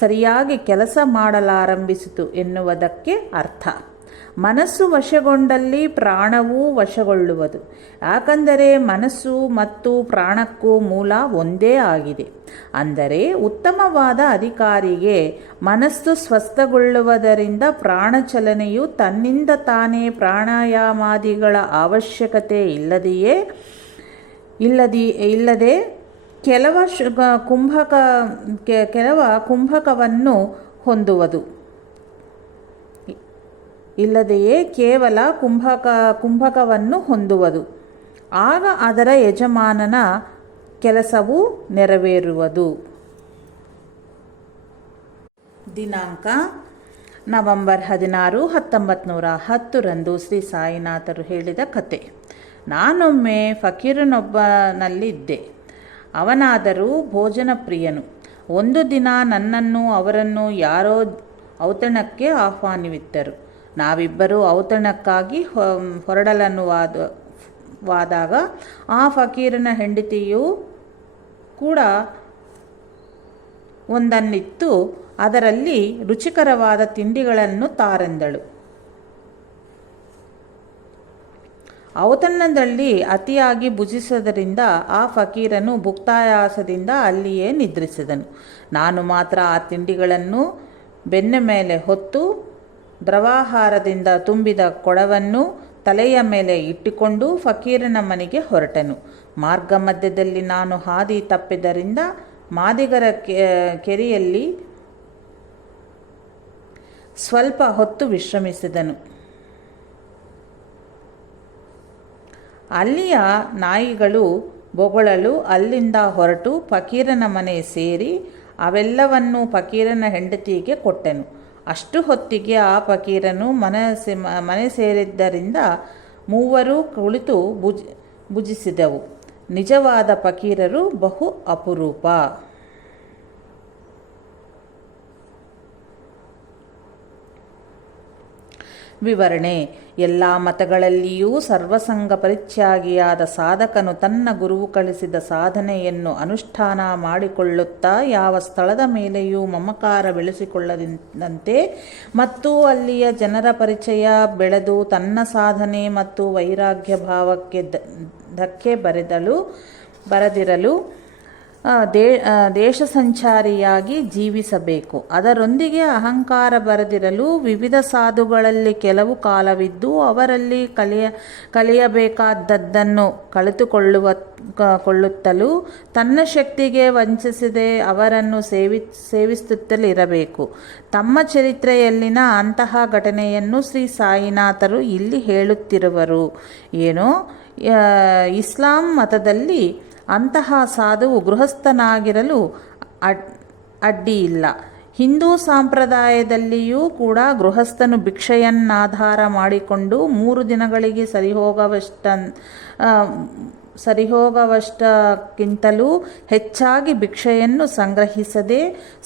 ಸರಿಯಾಗಿ ಕೆಲಸ ಮಾಡಲಾರಂಭಿಸಿತು ಎನ್ನುವುದಕ್ಕೆ ಅರ್ಥ. ಮನಸ್ಸು ವಶಗೊಂಡಲ್ಲಿ ಪ್ರಾಣವೂ ವಶಗೊಳ್ಳುವುದು. ಯಾಕಂದರೆ ಮನಸ್ಸು ಮತ್ತು ಪ್ರಾಣಕ್ಕೂ ಮೂಲ ಒಂದೇ ಆಗಿದೆ. ಅಂದರೆ ಉತ್ತಮವಾದ ಅಧಿಕಾರಿಗೆ ಮನಸ್ಸು ಸ್ವಸ್ಥಗೊಳ್ಳುವುದರಿಂದ ಪ್ರಾಣಚಲನೆಯು ತನ್ನಿಂದ ತಾನೇ ಪ್ರಾಣಾಯಾಮಾದಿಗಳ ಅವಶ್ಯಕತೆ ಇಲ್ಲದೆ ಕೆಲವ ಕುಂಭಕವನ್ನು ಹೊಂದುವುದು. ಇಲ್ಲದೆಯೇ ಕೇವಲ ಕುಂಭಕವನ್ನು ಹೊಂದುವುದು. ಆಗ ಅದರ ಯಜಮಾನನ ಕೆಲಸವು ನೆರವೇರುವುದು. ದಿನಾಂಕ ನವೆಂಬರ್ 16, 1910 ಶ್ರೀ ಸಾಯಿನಾಥರು ಹೇಳಿದ ಕತೆ. ನಾನೊಮ್ಮೆ ಫಕೀರನೊಬ್ಬನಲ್ಲಿದ್ದೆ. ಅವನಾದರೂ ಭೋಜನ ಪ್ರಿಯನು. ಒಂದು ದಿನ ನನ್ನನ್ನು ಅವರನ್ನು ಯಾರೋ ಔತಣಕ್ಕೆ ಆಹ್ವಾನವಿತ್ತರು. ನಾವಿಬ್ಬರು ಔತಣಕ್ಕಾಗಿ ಹೊರಡಲನುವಾದಾಗ ಆ ಫಕೀರನ ಹೆಂಡತಿಯು ಕೂಡ ಒಂದನ್ನಿತ್ತು. ಅದರಲ್ಲಿ ರುಚಿಕರವಾದ ತಿಂಡಿಗಳನ್ನು ತಾರೆಂದಳು. ಔತಣದಲ್ಲಿ ಅತಿಯಾಗಿ ಭುಜಿಸುವುದರಿಂದ ಆ ಫಕೀರನು ಭುಕ್ತಾಯಾಸದಿಂದ ಅಲ್ಲಿಯೇ ನಿದ್ರಿಸಿದನು. ನಾನು ಮಾತ್ರ ಆ ತಿಂಡಿಗಳನ್ನು ಬೆನ್ನ ಮೇಲೆ ಹೊತ್ತು ದ್ರವಾಹಾರದಿಂದ ತುಂಬಿದ ಕೊಡವನ್ನು ತಲೆಯ ಮೇಲೆ ಇಟ್ಟುಕೊಂಡು ಫಕೀರನ ಮನೆಗೆ ಹೊರಟನು. ಮಾರ್ಗ ಮಧ್ಯದಲ್ಲಿ ನಾನು ಹಾದಿ ತಪ್ಪಿದ್ದರಿಂದ ಮಾದಿಗರ ಕೆರೆಯಲ್ಲಿ ಸ್ವಲ್ಪ ಹೊತ್ತು ವಿಶ್ರಮಿಸಿದನು. ಅಲ್ಲಿಯ ನಾಯಿಗಳು ಬೊಗಳಲು ಅಲ್ಲಿಂದ ಹೊರಟು ಫಕೀರನ ಮನೆ ಸೇರಿ ಅವೆಲ್ಲವನ್ನೂ ಫಕೀರನ ಹೆಂಡತಿಗೆ ಕೊಟ್ಟೆನು. ಅಷ್ಟು ಹೊತ್ತಿಗೆ ಆ ಫಕೀರನು ಮನೆ ಸೇರಿದ್ದರಿಂದ ಮೂವರು ಕುಳಿತು ಭುಜಿಸಿದೆವು. ನಿಜವಾದ ಫಕೀರರು ಬಹು ಅಪರೂಪ. ವಿವರಣೆ. ಎಲ್ಲ ಮತಗಳಲ್ಲಿಯೂ ಸರ್ವಸಂಗ ಪರಿತ್ಯಾಗಿಯಾದ ಸಾಧಕನು ತನ್ನ ಗುರುವು ಕಲಿಸಿದ ಸಾಧನೆಯನ್ನು ಅನುಷ್ಠಾನ ಮಾಡಿಕೊಳ್ಳುತ್ತಾ ಯಾವ ಸ್ಥಳದ ಮೇಲೆಯೂ ಮಮಕಾರ ಬೆಳೆಸಿಕೊಳ್ಳದಂತೆ ಮತ್ತು ಅಲ್ಲಿಯ ಜನರ ಪರಿಚಯ ಬೆಳೆದು ತನ್ನ ಸಾಧನೆ ಮತ್ತು ವೈರಾಗ್ಯ ಭಾವಕ್ಕೆ ಧಕ್ಕೆ ಬರದಿರಲು ದೇಶ ಸಂಚಾರಿಯಾಗಿ ಜೀವಿಸಬೇಕು. ಅದರೊಂದಿಗೆ ಅಹಂಕಾರ ಬರದಿರಲು ವಿವಿಧ ಸಾಧುಗಳಲ್ಲಿ ಕೆಲವು ಕಾಲವಿದ್ದು ಅವರಲ್ಲಿ ಕಲಿಯಬೇಕಾದದ್ದನ್ನು ಕಲಿತುಕೊಳ್ಳುತ್ತಲೂ ತನ್ನ ಶಕ್ತಿಗೆ ವಂಚಿಸದೆ ಅವರನ್ನು ಸೇವಿಸುತ್ತಲಿರಬೇಕು. ತಮ್ಮ ಚರಿತ್ರೆಯಲ್ಲಿನ ಅಂತಹ ಘಟನೆಯನ್ನು ಶ್ರೀ ಸಾಯಿನಾಥರು ಇಲ್ಲಿ ಹೇಳುತ್ತಿರುವರು. ಏನೋ ಇಸ್ಲಾಂ ಮತದಲ್ಲಿ ಅಂತಹ ಸಾಧುವು ಗೃಹಸ್ಥನಾಗಿರಲು ಅಡ್ಡಿಯಿಲ್ಲ. ಹಿಂದೂ ಸಂಪ್ರದಾಯದಲ್ಲಿಯೂ ಕೂಡ ಗೃಹಸ್ಥನು ಭಿಕ್ಷೆಯನ್ನಾಧಾರ ಮಾಡಿಕೊಂಡು 3 ದಿನಗಳಿಗೆ ಸರಿಹೋಗುವಷ್ಟಕ್ಕಿಂತಲೂ ಹೆಚ್ಚಾಗಿ ಭಿಕ್ಷೆಯನ್ನು ಸಂಗ್ರಹಿಸದೆ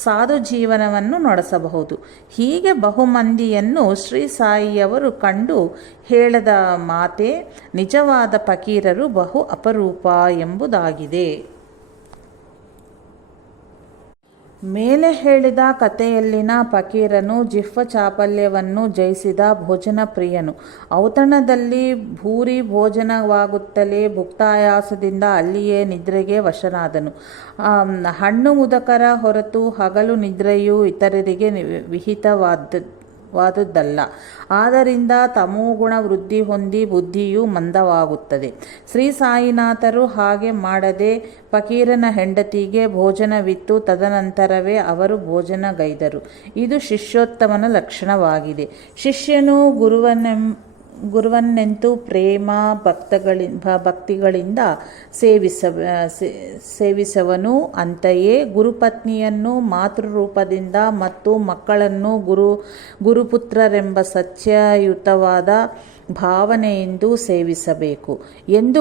ಸಾಧು ಜೀವನವನ್ನು ನಡೆಸಬಹುದು. ಹೀಗೆ ಬಹುಮಂದಿಯನ್ನು ಶ್ರೀ ಸಾಯಿಯವರು ಕಂಡು ಹೇಳಿದ ಮಾತೆ ನಿಜವಾದ ಫಕೀರರು ಬಹು ಅಪರೂಪ ಎಂಬುದಾಗಿದೆ. ಮೇಲೆ ಹೇಳಿದ ಕಥೆಯಲ್ಲಿನ ಫಕೀರನು ಜಿಹ್ವ ಚಾಪಲ್ಯವನ್ನು ಜಯಿಸಿದ ಭೋಜನ ಪ್ರಿಯನು. ಔತಣದಲ್ಲಿ ಭೂರಿ ಭೋಜನವಾಗುತ್ತಲೇ ಭುಕ್ತಾಯಾಸದಿಂದ ಅಲ್ಲಿಯೇ ನಿದ್ರೆಗೆ ವಶನಾದನು. ಹಣ್ಣು ಮುದಕರ ಹೊರತು ಹಗಲು ನಿದ್ರೆಯು ಇತರರಿಗೆ ವಿಹಿತವಾದುದಲ್ಲ. ಆದ್ದರಿಂದ ತಮೋಗುಣ ವೃದ್ಧಿ ಹೊಂದಿ ಬುದ್ಧಿಯು ಮಂದವಾಗುತ್ತದೆ. ಶ್ರೀ ಸಾಯಿನಾಥರು ಹಾಗೆ ಮಾಡದೆ ಫಕೀರನ ಹೆಂಡತಿಗೆ ಭೋಜನವಿತ್ತು ತದನಂತರವೇ ಅವರು ಭೋಜನಗೈದರು. ಇದು ಶಿಷ್ಯೋತ್ತಮನ ಲಕ್ಷಣವಾಗಿದೆ. ಶಿಷ್ಯನು ಗುರುವನ್ನೆಂತು ಪ್ರೇಮ ಭಕ್ತಿಗಳಿಂದ ಸೇವಿಸುವನು. ಅಂತೆಯೇ ಗುರುಪತ್ನಿಯನ್ನು ಮಾತೃರೂಪದಿಂದ ಮತ್ತು ಮಕ್ಕಳನ್ನು ಗುರುಪುತ್ರರೆಂಬ ಸತ್ಯಯುತವಾದ ಭಾವನೆಯಿಂದ ಸೇವಿಸಬೇಕು ಎಂದು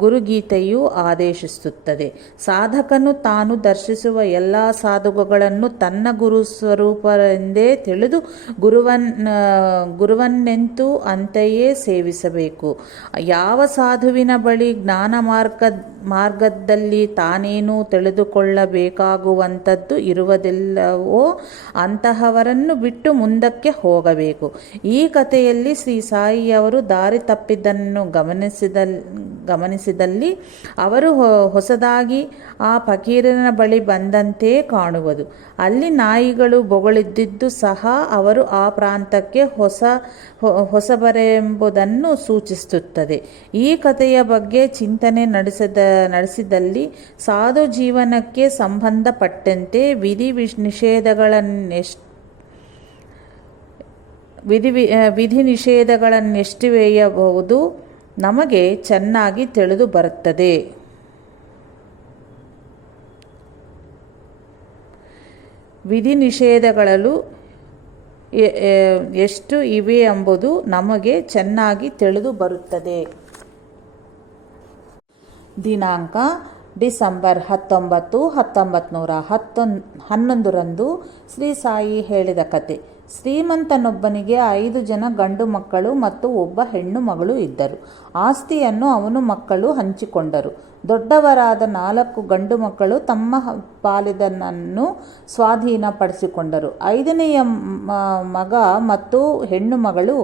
ಗುರುಗೀತೆಯು ಆದೇಶಿಸುತ್ತದೆ. ಸಾಧಕನು ತಾನು ದರ್ಶಿಸುವ ಎಲ್ಲ ಸಾಧುಗಳನ್ನು ತನ್ನ ಗುರು ಸ್ವರೂಪರೆಂದೇ ತಿಳಿದು ಗುರುವನ್ನೆಂತೂ ಅಂತೆಯೇ ಸೇವಿಸಬೇಕು. ಯಾವ ಸಾಧುವಿನ ಬಳಿ ಜ್ಞಾನ ಮಾರ್ಗದಲ್ಲಿ ತಾನೇನು ತಿಳಿದುಕೊಳ್ಳಬೇಕಾಗುವಂಥದ್ದು ಇರುವುದಿಲ್ಲವೋ ಅಂತಹವರನ್ನು ಬಿಟ್ಟು ಮುಂದಕ್ಕೆ ಹೋಗಬೇಕು. ಈ ಕಥೆಯಲ್ಲಿ ಶ್ರೀ ಸಾಯಿಯವರು ದಾರಿ ತಪ್ಪಿದ್ದನ್ನು ಗಮನಿಸಿದಲ್ಲಿ ಅವರು ಹೊಸದಾಗಿ ಆ ಫಕೀರನ ಬಳಿ ಬಂದಂತೆ ಕಾಣುವುದು. ಅಲ್ಲಿ ನಾಯಿಗಳು ಬೊಗಳಿದ್ದುದು ಸಹ ಅವರು ಆ ಪ್ರಾಂತಕ್ಕೆ ಹೊಸಬರೆಂಬುದನ್ನು ಸೂಚಿಸುತ್ತದೆ. ಈ ಕಥೆಯ ಬಗ್ಗೆ ಚಿಂತನೆ ನಡೆಸಿದಲ್ಲಿ ಸಾಧು ಜೀವನಕ್ಕೆ ಸಂಬಂಧಪಟ್ಟಂತೆ ವಿಧಿ ನಿಷೇಧಗಳನ್ನೆಷ್ಟಿವೆಯಬಹುದು ನಮಗೆ ಚೆನ್ನಾಗಿ ತಿಳಿದು ಬರುತ್ತದೆ. ವಿಧಿ ನಿಷೇಧಗಳು ಎಷ್ಟು ಇವೆ ಎಂಬುದು ನಮಗೆ ಚೆನ್ನಾಗಿ ತಿಳಿದು ಬರುತ್ತದೆ. ದಿನಾಂಕ ಡಿಸೆಂಬರ್ 19, 1911 ಶ್ರೀ ಸಾಯಿ ಹೇಳಿದ ಕತೆ. ಶ್ರೀಮಂತನೊಬ್ಬನಿಗೆ 5 ಜನ ಗಂಡು ಮಕ್ಕಳು ಮತ್ತು 1 ಹೆಣ್ಣು ಮಗಳು ಇದ್ದರು. ಆಸ್ತಿಯನ್ನು ಅವನು ಮಕ್ಕಳು ಹಂಚಿಕೊಂಡರು. ದೊಡ್ಡವರಾದ 4 ಗಂಡು ಮಕ್ಕಳು ತಮ್ಮ ಪಾಲಿನದನ್ನು ಸ್ವಾಧೀನಪಡಿಸಿಕೊಂಡರು. 5ನೆಯ ಮಗ ಮತ್ತು ಹೆಣ್ಣು ಮಗಳು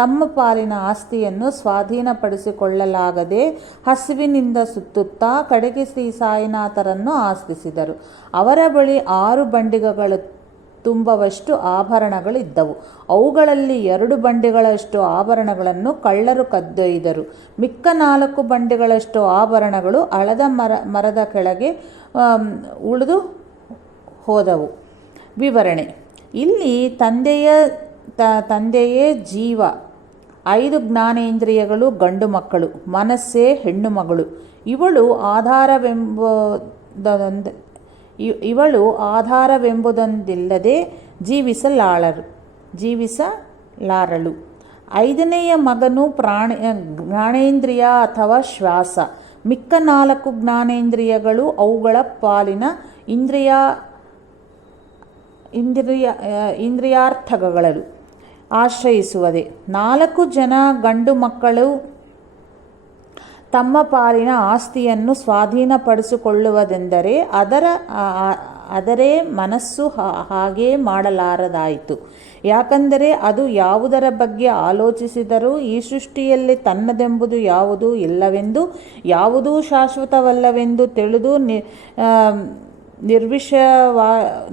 ತಮ್ಮ ಪಾಲಿನ ಆಸ್ತಿಯನ್ನು ಸ್ವಾಧೀನಪಡಿಸಿಕೊಳ್ಳಲಾಗದೆ ಹಸಿವಿನಿಂದ ಸುತ್ತುತ್ತಾ ಕಡೆಗೆ ಶ್ರೀ ಸಾಯಿನಾಥರನ್ನು ಆಶ್ರಯಿಸಿದರು. ಅವರ ಬಳಿ 6 ಬಂಡಿಗಳು ತುಂಬವಷ್ಟು ಆಭರಣಗಳಿದ್ದವು. ಅವುಗಳಲ್ಲಿ 2 ಬಂಡಿಗಳಷ್ಟು ಆಭರಣಗಳನ್ನು ಕಳ್ಳರು ಕದ್ದೊಯ್ದರು. ಮಿಕ್ಕ 4 ಬಂಡಿಗಳಷ್ಟು ಆಭರಣಗಳು ಹಳದ ಮರದ ಕೆಳಗೆ ಉಳಿದು ಹೋದವು. ವಿವರಣೆ. ಇಲ್ಲಿ ತಂದೆಯೇ ಜೀವ, 5 ಜ್ಞಾನೇಂದ್ರಿಯಗಳು ಗಂಡು ಮಕ್ಕಳು, ಮನಸ್ಸೇ ಹೆಣ್ಣು ಮಗಳು. ಇವಳು ಆಧಾರವೆಂಬುದೊಂದಿಲ್ಲದೆ ಜೀವಿಸಲಾರಳು. 5ನೆಯ ಮಗನು ಜ್ಞಾನೇಂದ್ರಿಯ ಅಥವಾ ಶ್ವಾಸ. ಮಿಕ್ಕ 4 ಜ್ಞಾನೇಂದ್ರಿಯಗಳು ಅವುಗಳ ಪಾಲಿನ ಇಂದ್ರಿಯಾರ್ಥಗಳು ಆಶ್ರಯಿಸುವುದೇ. 4 ಜನ ಗಂಡು ಮಕ್ಕಳು ತಮ್ಮ ಪಾಲಿನ ಆಸ್ತಿಯನ್ನು ಸ್ವಾಧೀನಪಡಿಸಿಕೊಳ್ಳುವುದೆಂದರೆ ಅದರೇ ಮನಸ್ಸು ಹಾಗೇ ಮಾಡಲಾರದಾಯಿತು. ಯಾಕಂದರೆ ಅದು ಯಾವುದರ ಬಗ್ಗೆ ಆಲೋಚಿಸಿದರೂ ಈ ಸೃಷ್ಟಿಯಲ್ಲಿ ತನ್ನದೆಂಬುದು ಯಾವುದೂ ಇಲ್ಲವೆಂದು, ಯಾವುದೂ ಶಾಶ್ವತವಲ್ಲವೆಂದು ತಿಳಿದು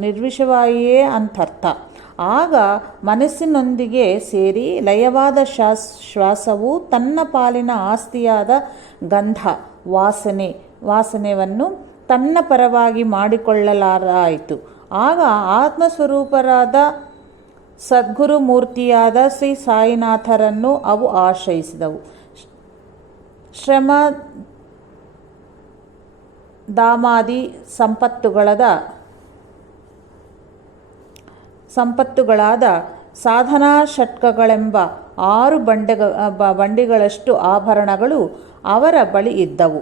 ನಿರ್ವಿಷವಾಯಿಯೇ ಅಂತರ್ಥ. ಆಗ ಮನಸ್ಸಿನೊಂದಿಗೆ ಸೇರಿ ಲಯವಾದ ಶ್ವಾಸವು ತನ್ನ ಪಾಲಿನ ಆಸ್ತಿಯಾದ ಗಂಧ ವಾಸನೆಯನ್ನು ತನ್ನ ಪರವಾಗಿ ಮಾಡಿಕೊಳ್ಳಲಾರಾಯಿತು. ಆಗ ಆತ್ಮಸ್ವರೂಪರಾದ ಸದ್ಗುರು ಮೂರ್ತಿಯಾದ ಶ್ರೀ ಸಾಯಿನಾಥರನ್ನು ಅವು ಆಶ್ರಯಿಸಿದವು. ಶ್ರಮ ಧಾಮಾದಿ ಸಂಪತ್ತುಗಳಾದ ಸಾಧನಾ ಷಟ್ಕಗಳೆಂಬ 6 ಬಂಡಿಗಳಷ್ಟು ಆಭರಣಗಳು ಅವರ ಬಳಿ ಇದ್ದವು.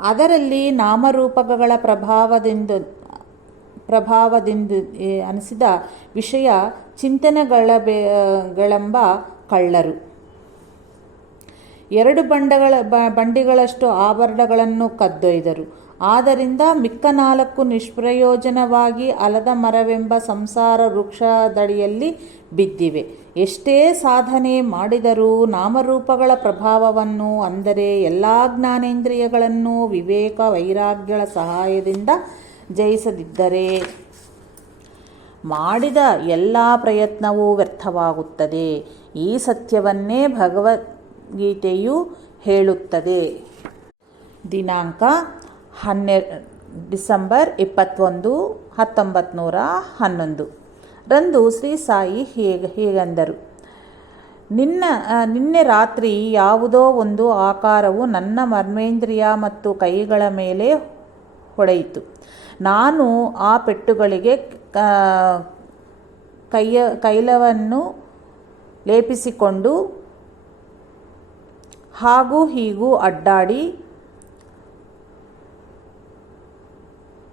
ಅದರಲ್ಲಿ ನಾಮರೂಪಗಳ ಪ್ರಭಾವದಿಂದ ಅನಿಸಿದ ವಿಷಯ ಚಿಂತನೆಗಳೆಂಬ ಕಳ್ಳರು. 2 ಬಂಡಿಗಳಷ್ಟು ಆಭರಣಗಳನ್ನು ಕದ್ದೊಯ್ದರು. ಆದ್ದರಿಂದ ಮಿಕ್ಕ 4 ನಿಷ್ಪ್ರಯೋಜನವಾಗಿ ಆಲದ ಮರವೆಂಬ ಸಂಸಾರ ವೃಕ್ಷದಡಿಯಲ್ಲಿ ಬಿದ್ದಿವೆ. ಎಷ್ಟೇ ಸಾಧನೆ ಮಾಡಿದರೂ ನಾಮರೂಪಗಳ ಪ್ರಭಾವವನ್ನು, ಅಂದರೆ ಎಲ್ಲ ಜ್ಞಾನೇಂದ್ರಿಯಗಳನ್ನು ವಿವೇಕ ವೈರಾಗ್ಯಗಳ ಸಹಾಯದಿಂದ ಜಯಿಸದಿದ್ದರೆ ಮಾಡಿದ ಎಲ್ಲ ಪ್ರಯತ್ನವೂ ವ್ಯರ್ಥವಾಗುತ್ತದೆ. ಈ ಸತ್ಯವನ್ನೇ ಭಗವದ್ಗೀತೆಯು ಹೇಳುತ್ತದೆ. ದಿನಾಂಕ ಡಿಸೆಂಬರ್ 21, 1911 ರಂದು ಶ್ರೀ ಸಾಯಿ ಹೀಗೆಂದರು. ನಿನ್ನೆ ರಾತ್ರಿ ಯಾವುದೋ ಒಂದು ಆಕಾರವು ನನ್ನ ಮರ್ಮೇಂದ್ರಿಯ ಮತ್ತು ಕೈಗಳ ಮೇಲೆ ಹೊಡೆಯಿತು. ನಾನು ಆ ಪೆಟ್ಟುಗಳಿಗೆ ಕೈಲವನ್ನು ಲೇಪಿಸಿಕೊಂಡು ಹಾಗೂ ಹೀಗೂ ಅಡ್ಡಾಡಿ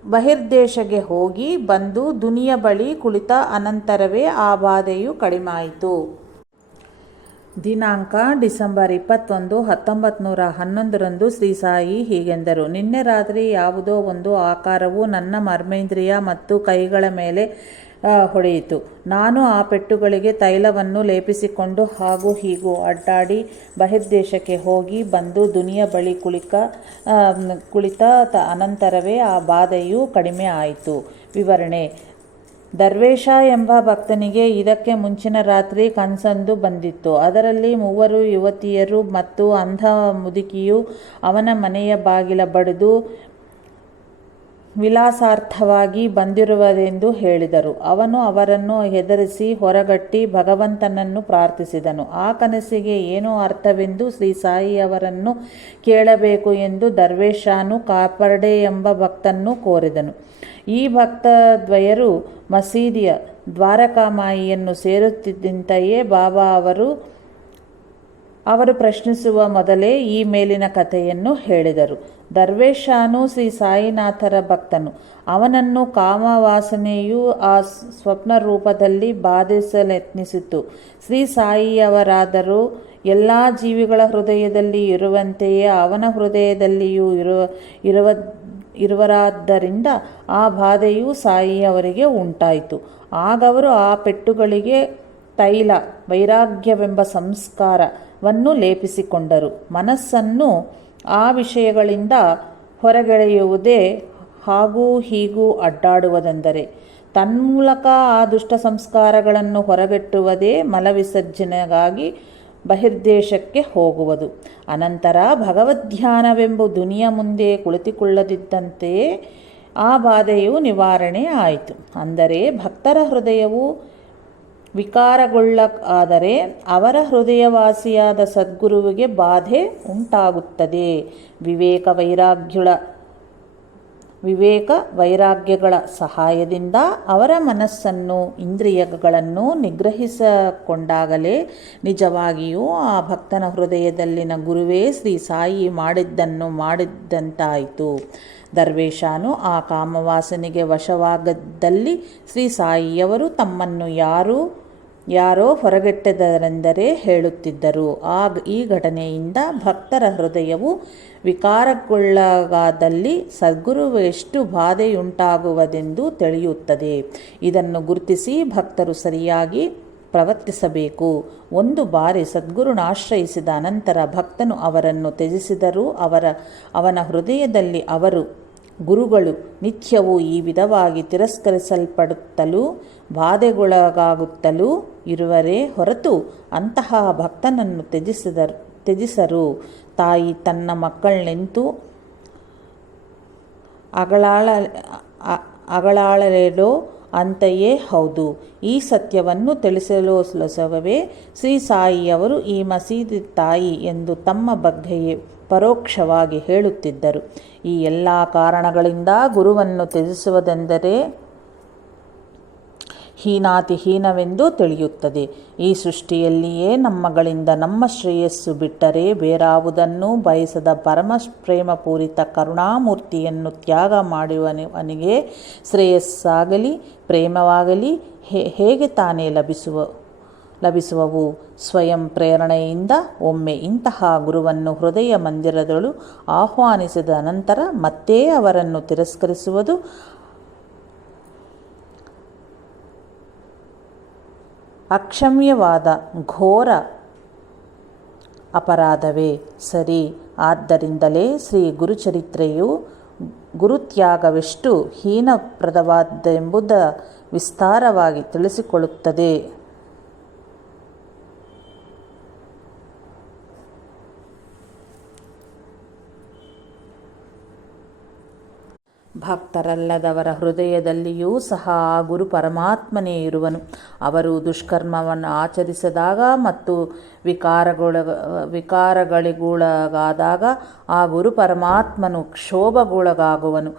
ಬಹಿರ್ದೇಶಕ್ಕೆ ಹೋಗಿ ಬಂದು ದುನಿಯ ಬಳಿ ಕುಳಿತ ಅನಂತರವೇ ಆ ಬಾಧೆಯು ಕಡಿಮೆಯಾಯಿತು. ದಿನಾಂಕ ಡಿಸೆಂಬರ್ 21, 1911 ರಂದು ಶ್ರೀ ಸಾಯಿ ಹೀಗೆಂದರು. ನಿನ್ನೆ ರಾತ್ರಿ ಯಾವುದೋ ಒಂದು ಆಕಾರವು ನನ್ನ ಮರ್ಮೇಂದ್ರಿಯ ಮತ್ತು ಕೈಗಳ ಮೇಲೆ ಹೊಡೆಯಿತು. ನಾನು ಆ ಪೆಟ್ಟುಗಳಿಗೆ ತೈಲವನ್ನು ಲೇಪಿಸಿಕೊಂಡು ಹಾಗೂ ಹೀಗೂ ಅಡ್ಡಾಡಿ ಬಹಿರ್ದೇಶಕ್ಕೆ ಹೋಗಿ ಬಂದು ದುನಿಯ ಬಳಿ ಕುಳಿತ ಅನಂತರವೇ ಆ ಬಾಧೆಯು ಕಡಿಮೆ ಆಯಿತು. ವಿವರಣೆ: ದರ್ವೇಶ ಎಂಬ ಭಕ್ತನಿಗೆ ಇದಕ್ಕೆ ಮುಂಚಿನ ರಾತ್ರಿ ಕನಸೊಂದು ಬಂದಿತ್ತು. ಅದರಲ್ಲಿ 3 ಯುವತಿಯರು ಮತ್ತು ಅಂಧ ಮುದುಕಿಯು ಅವನ ಮನೆಯ ಬಾಗಿಲ ಬಡಿದು ವಿಲಾಸಾರ್ಥವಾಗಿ ಬಂದಿರುವುದೆಂದು ಹೇಳಿದರು. ಅವನು ಅವರನ್ನು ಹೆದರಿಸಿ ಹೊರಗಟ್ಟಿ ಭಗವಂತನನ್ನು ಪ್ರಾರ್ಥಿಸಿದನು. ಆ ಕನಸಿಗೆ ಏನು ಅರ್ಥವೆಂದು ಶ್ರೀ ಸಾಯಿಯವರನ್ನು ಕೇಳಬೇಕು ಎಂದು ದರ್ವೇಶನು ಕಾಪರ್ಡೆ ಎಂಬ ಭಕ್ತನನ್ನು ಕೋರಿದನು. ಈ ಭಕ್ತದ್ವಯರು ಮಸೀದಿಯ ದ್ವಾರಕಾಮಾಯಿಯನ್ನು ಸೇರುತ್ತಿದ್ದಂತೆಯೇ ಬಾಬಾ ಅವರು ಪ್ರಶ್ನಿಸುವ ಮೊದಲೇ ಈ ಮೇಲಿನ ಕಥೆಯನ್ನು ಹೇಳಿದರು. ದರ್ವೇಶನು ಶ್ರೀ ಸಾಯಿನಾಥರ ಭಕ್ತನು. ಅವನನ್ನು ಕಾಮವಾಸನೆಯು ಆ ಸ್ವಪ್ನ ರೂಪದಲ್ಲಿ ಬಾಧಿಸಲೆತ್ನಿಸಿತು. ಶ್ರೀ ಸಾಯಿಯವರಾದರೂ ಎಲ್ಲ ಜೀವಿಗಳ ಹೃದಯದಲ್ಲಿ ಇರುವಂತೆಯೇ ಅವನ ಹೃದಯದಲ್ಲಿಯೂ ಇರುವರಾದ್ದರಿಂದ ಆ ಬಾಧೆಯು ಸಾಯಿಯವರಿಗೆ ಉಂಟಾಯಿತು. ಆಗವರು ಆ ಪೆಟ್ಟುಗಳಿಗೆ ತೈಲ ವೈರಾಗ್ಯವೆಂಬ ಸಂಸ್ಕಾರವನ್ನು ಲೇಪಿಸಿಕೊಂಡರು. ಮನಸ್ಸನ್ನು ಆ ವಿಷಯಗಳಿಂದ ಹೊರಗೆಳೆಯುವುದೇ ಹಾಗೂ ಹೀಗೂ ಅಡ್ಡಾಡುವುದೆಂದರೆ. ತನ್ಮೂಲಕ ಆ ದುಷ್ಟ ಸಂಸ್ಕಾರಗಳನ್ನು ಹೊರಗೆಟ್ಟುವುದೇ ಮಲವಿಸರ್ಜನೆಗಾಗಿ ಬಹಿರ್ದೇಶಕ್ಕೆ ಹೋಗುವುದು. ಅನಂತರ ಭಗವದ್ಧ್ಯಾನವೆಂಬ ದುನಿಯ ಮುಂದೆ ಕುಳಿತುಕೊಳ್ಳದಿದ್ದಂತೆಯೇ ಆ ಬಾಧೆಯು ನಿವಾರಣೆ ಆಯಿತು. ಅಂದರೆ ಭಕ್ತರ ಹೃದಯವು ವಿಕಾರಗೊಳ್ಳಾದರೆ ಅವರ ಹೃದಯವಾಸಿಯಾದ ಸದ್ಗುರುವಿಗೆ ಬಾಧೆ ಉಂಟಾಗುತ್ತದೆ. ವಿವೇಕ ವೈರಾಗ್ಯಗಳ ಸಹಾಯದಿಂದ ಅವರ ಮನಸ್ಸನ್ನು ಇಂದ್ರಿಯಗಳನ್ನು ನಿಗ್ರಹಿಸಿಕೊಂಡಾಗಲೇ ನಿಜವಾಗಿಯೂ ಆ ಭಕ್ತನ ಹೃದಯದಲ್ಲಿನ ಗುರುವೇ ಶ್ರೀ ಸಾಯಿ ಮಾಡಿದ್ದನ್ನು ಮಾಡಿದಂತಾಯಿತು. ದರ್ವೇಶನು ಆ ಕಾಮವಾಸನೆಗೆ ವಶವಾಗದಲ್ಲಿ ಶ್ರೀ ಸಾಯಿಯವರು ತಮ್ಮನ್ನು ಯಾರೋ ಹೊರಗೆಟ್ಟದರೆಂದರೆ ಹೇಳುತ್ತಿದ್ದರು. ಈ ಘಟನೆಯಿಂದ ಭಕ್ತರ ಹೃದಯವು ವಿಕಾರಗೊಳ್ಳಗಾದಲ್ಲಿ ಸದ್ಗುರುವು ಎಷ್ಟು ಬಾಧೆಯುಂಟಾಗುವುದೆಂದು ತಿಳಿಯುತ್ತದೆ. ಇದನ್ನು ಗುರುತಿಸಿ ಭಕ್ತರು ಸರಿಯಾಗಿ ಪ್ರವರ್ತಿಸಬೇಕು. ಒಂದು ಬಾರಿ ಸದ್ಗುರುನಾಶ್ರಯಿಸಿದ ಅನಂತರ ಭಕ್ತನು ಅವರನ್ನು ತ್ಯಜಿಸಿದರೂ ಅವನ ಹೃದಯದಲ್ಲಿ ಅವರು ಗುರುಗಳು ನಿತ್ಯವೂ ಈ ವಿಧವಾಗಿ ತಿರಸ್ಕರಿಸಲ್ಪಡುತ್ತಲೂ ಬಾಧೆಗೊಳಗಾಗುತ್ತಲೂ ಇರುವರೇ ಹೊರತು ಅಂತಹ ಭಕ್ತನನ್ನು ತ್ಯಜಿಸರು. ತಾಯಿ ತನ್ನ ಮಕ್ಕಳನ್ನೆಂತೂ ಅಗಳಾಳಲೇಲೋ ಅಂತೆಯೇ ಹೌದು. ಈ ಸತ್ಯವನ್ನು ತಿಳಿಸಲೋಸ್ಕರವೇ ಶ್ರೀ ಸಾಯಿಯವರು ಈ ಮಸೀದಿ ತಾಯಿ ಎಂದು ತಮ್ಮ ಬಗ್ಗೆಯೇ ಪರೋಕ್ಷವಾಗಿ ಹೇಳುತ್ತಿದ್ದರು. ಈ ಎಲ್ಲ ಕಾರಣಗಳಿಂದ ಗುರುವನ್ನು ತ್ಯಜಿಸುವುದೆಂದರೆ ಹೀನಾತಿಹೀನವೆಂದು ತಿಳಿಯುತ್ತದೆ. ಈ ಸೃಷ್ಟಿಯಲ್ಲಿಯೇ ನಮ್ಮಗಳಿಂದ ನಮ್ಮ ಶ್ರೇಯಸ್ಸು ಬಿಟ್ಟರೆ ಬೇರಾವುದನ್ನೂ ಬಯಸದ ಪರಮ ಪ್ರೇಮಪೂರಿತ ಕರುಣಾಮೂರ್ತಿಯನ್ನು ತ್ಯಾಗ ಮಾಡುವವನಿಗೆ ಶ್ರೇಯಸ್ಸಾಗಲಿ ಪ್ರೇಮವಾಗಲಿ ಹೇಗೆ ತಾನೇ ಲಭಿಸುವವು. ಸ್ವಯಂ ಪ್ರೇರಣೆಯಿಂದ ಒಮ್ಮೆ ಇಂತಹ ಗುರುವನ್ನು ಹೃದಯ ಮಂದಿರದಳು ಆಹ್ವಾನಿಸಿದ ನಂತರ ಮತ್ತೆ ಅವರನ್ನು ತಿರಸ್ಕರಿಸುವುದು ಅಕ್ಷಮ್ಯವಾದ ಘೋರ ಅಪರಾಧವೇ ಸರಿ. ಆದ್ದರಿಂದಲೇ ಶ್ರೀ ಗುರುಚರಿತ್ರೆಯು ಗುರುತ್ಯಾಗವೆಷ್ಟು ಹೀನಪ್ರದವಾದ್ದೆಂಬುದ ವಿಸ್ತಾರವಾಗಿ ತಿಳಿಸಿಕೊಳ್ಳುತ್ತದೆ. ಭಕ್ತರಲ್ಲದವರ ಹೃದಯದಲ್ಲಿಯೂ ಸಹ ಆ ಗುರು ಪರಮಾತ್ಮನೇ ಇರುವನು. ಅವರು ದುಷ್ಕರ್ಮವನ್ನು ಆಚರಿಸಿದಾಗ ಮತ್ತು ವಿಕಾರಗಳಿಗೊಳಗಾದಾಗ ಆ ಗುರು ಪರಮಾತ್ಮನು ಕ್ಷೋಭಗೊಳಗಾಗುವನು.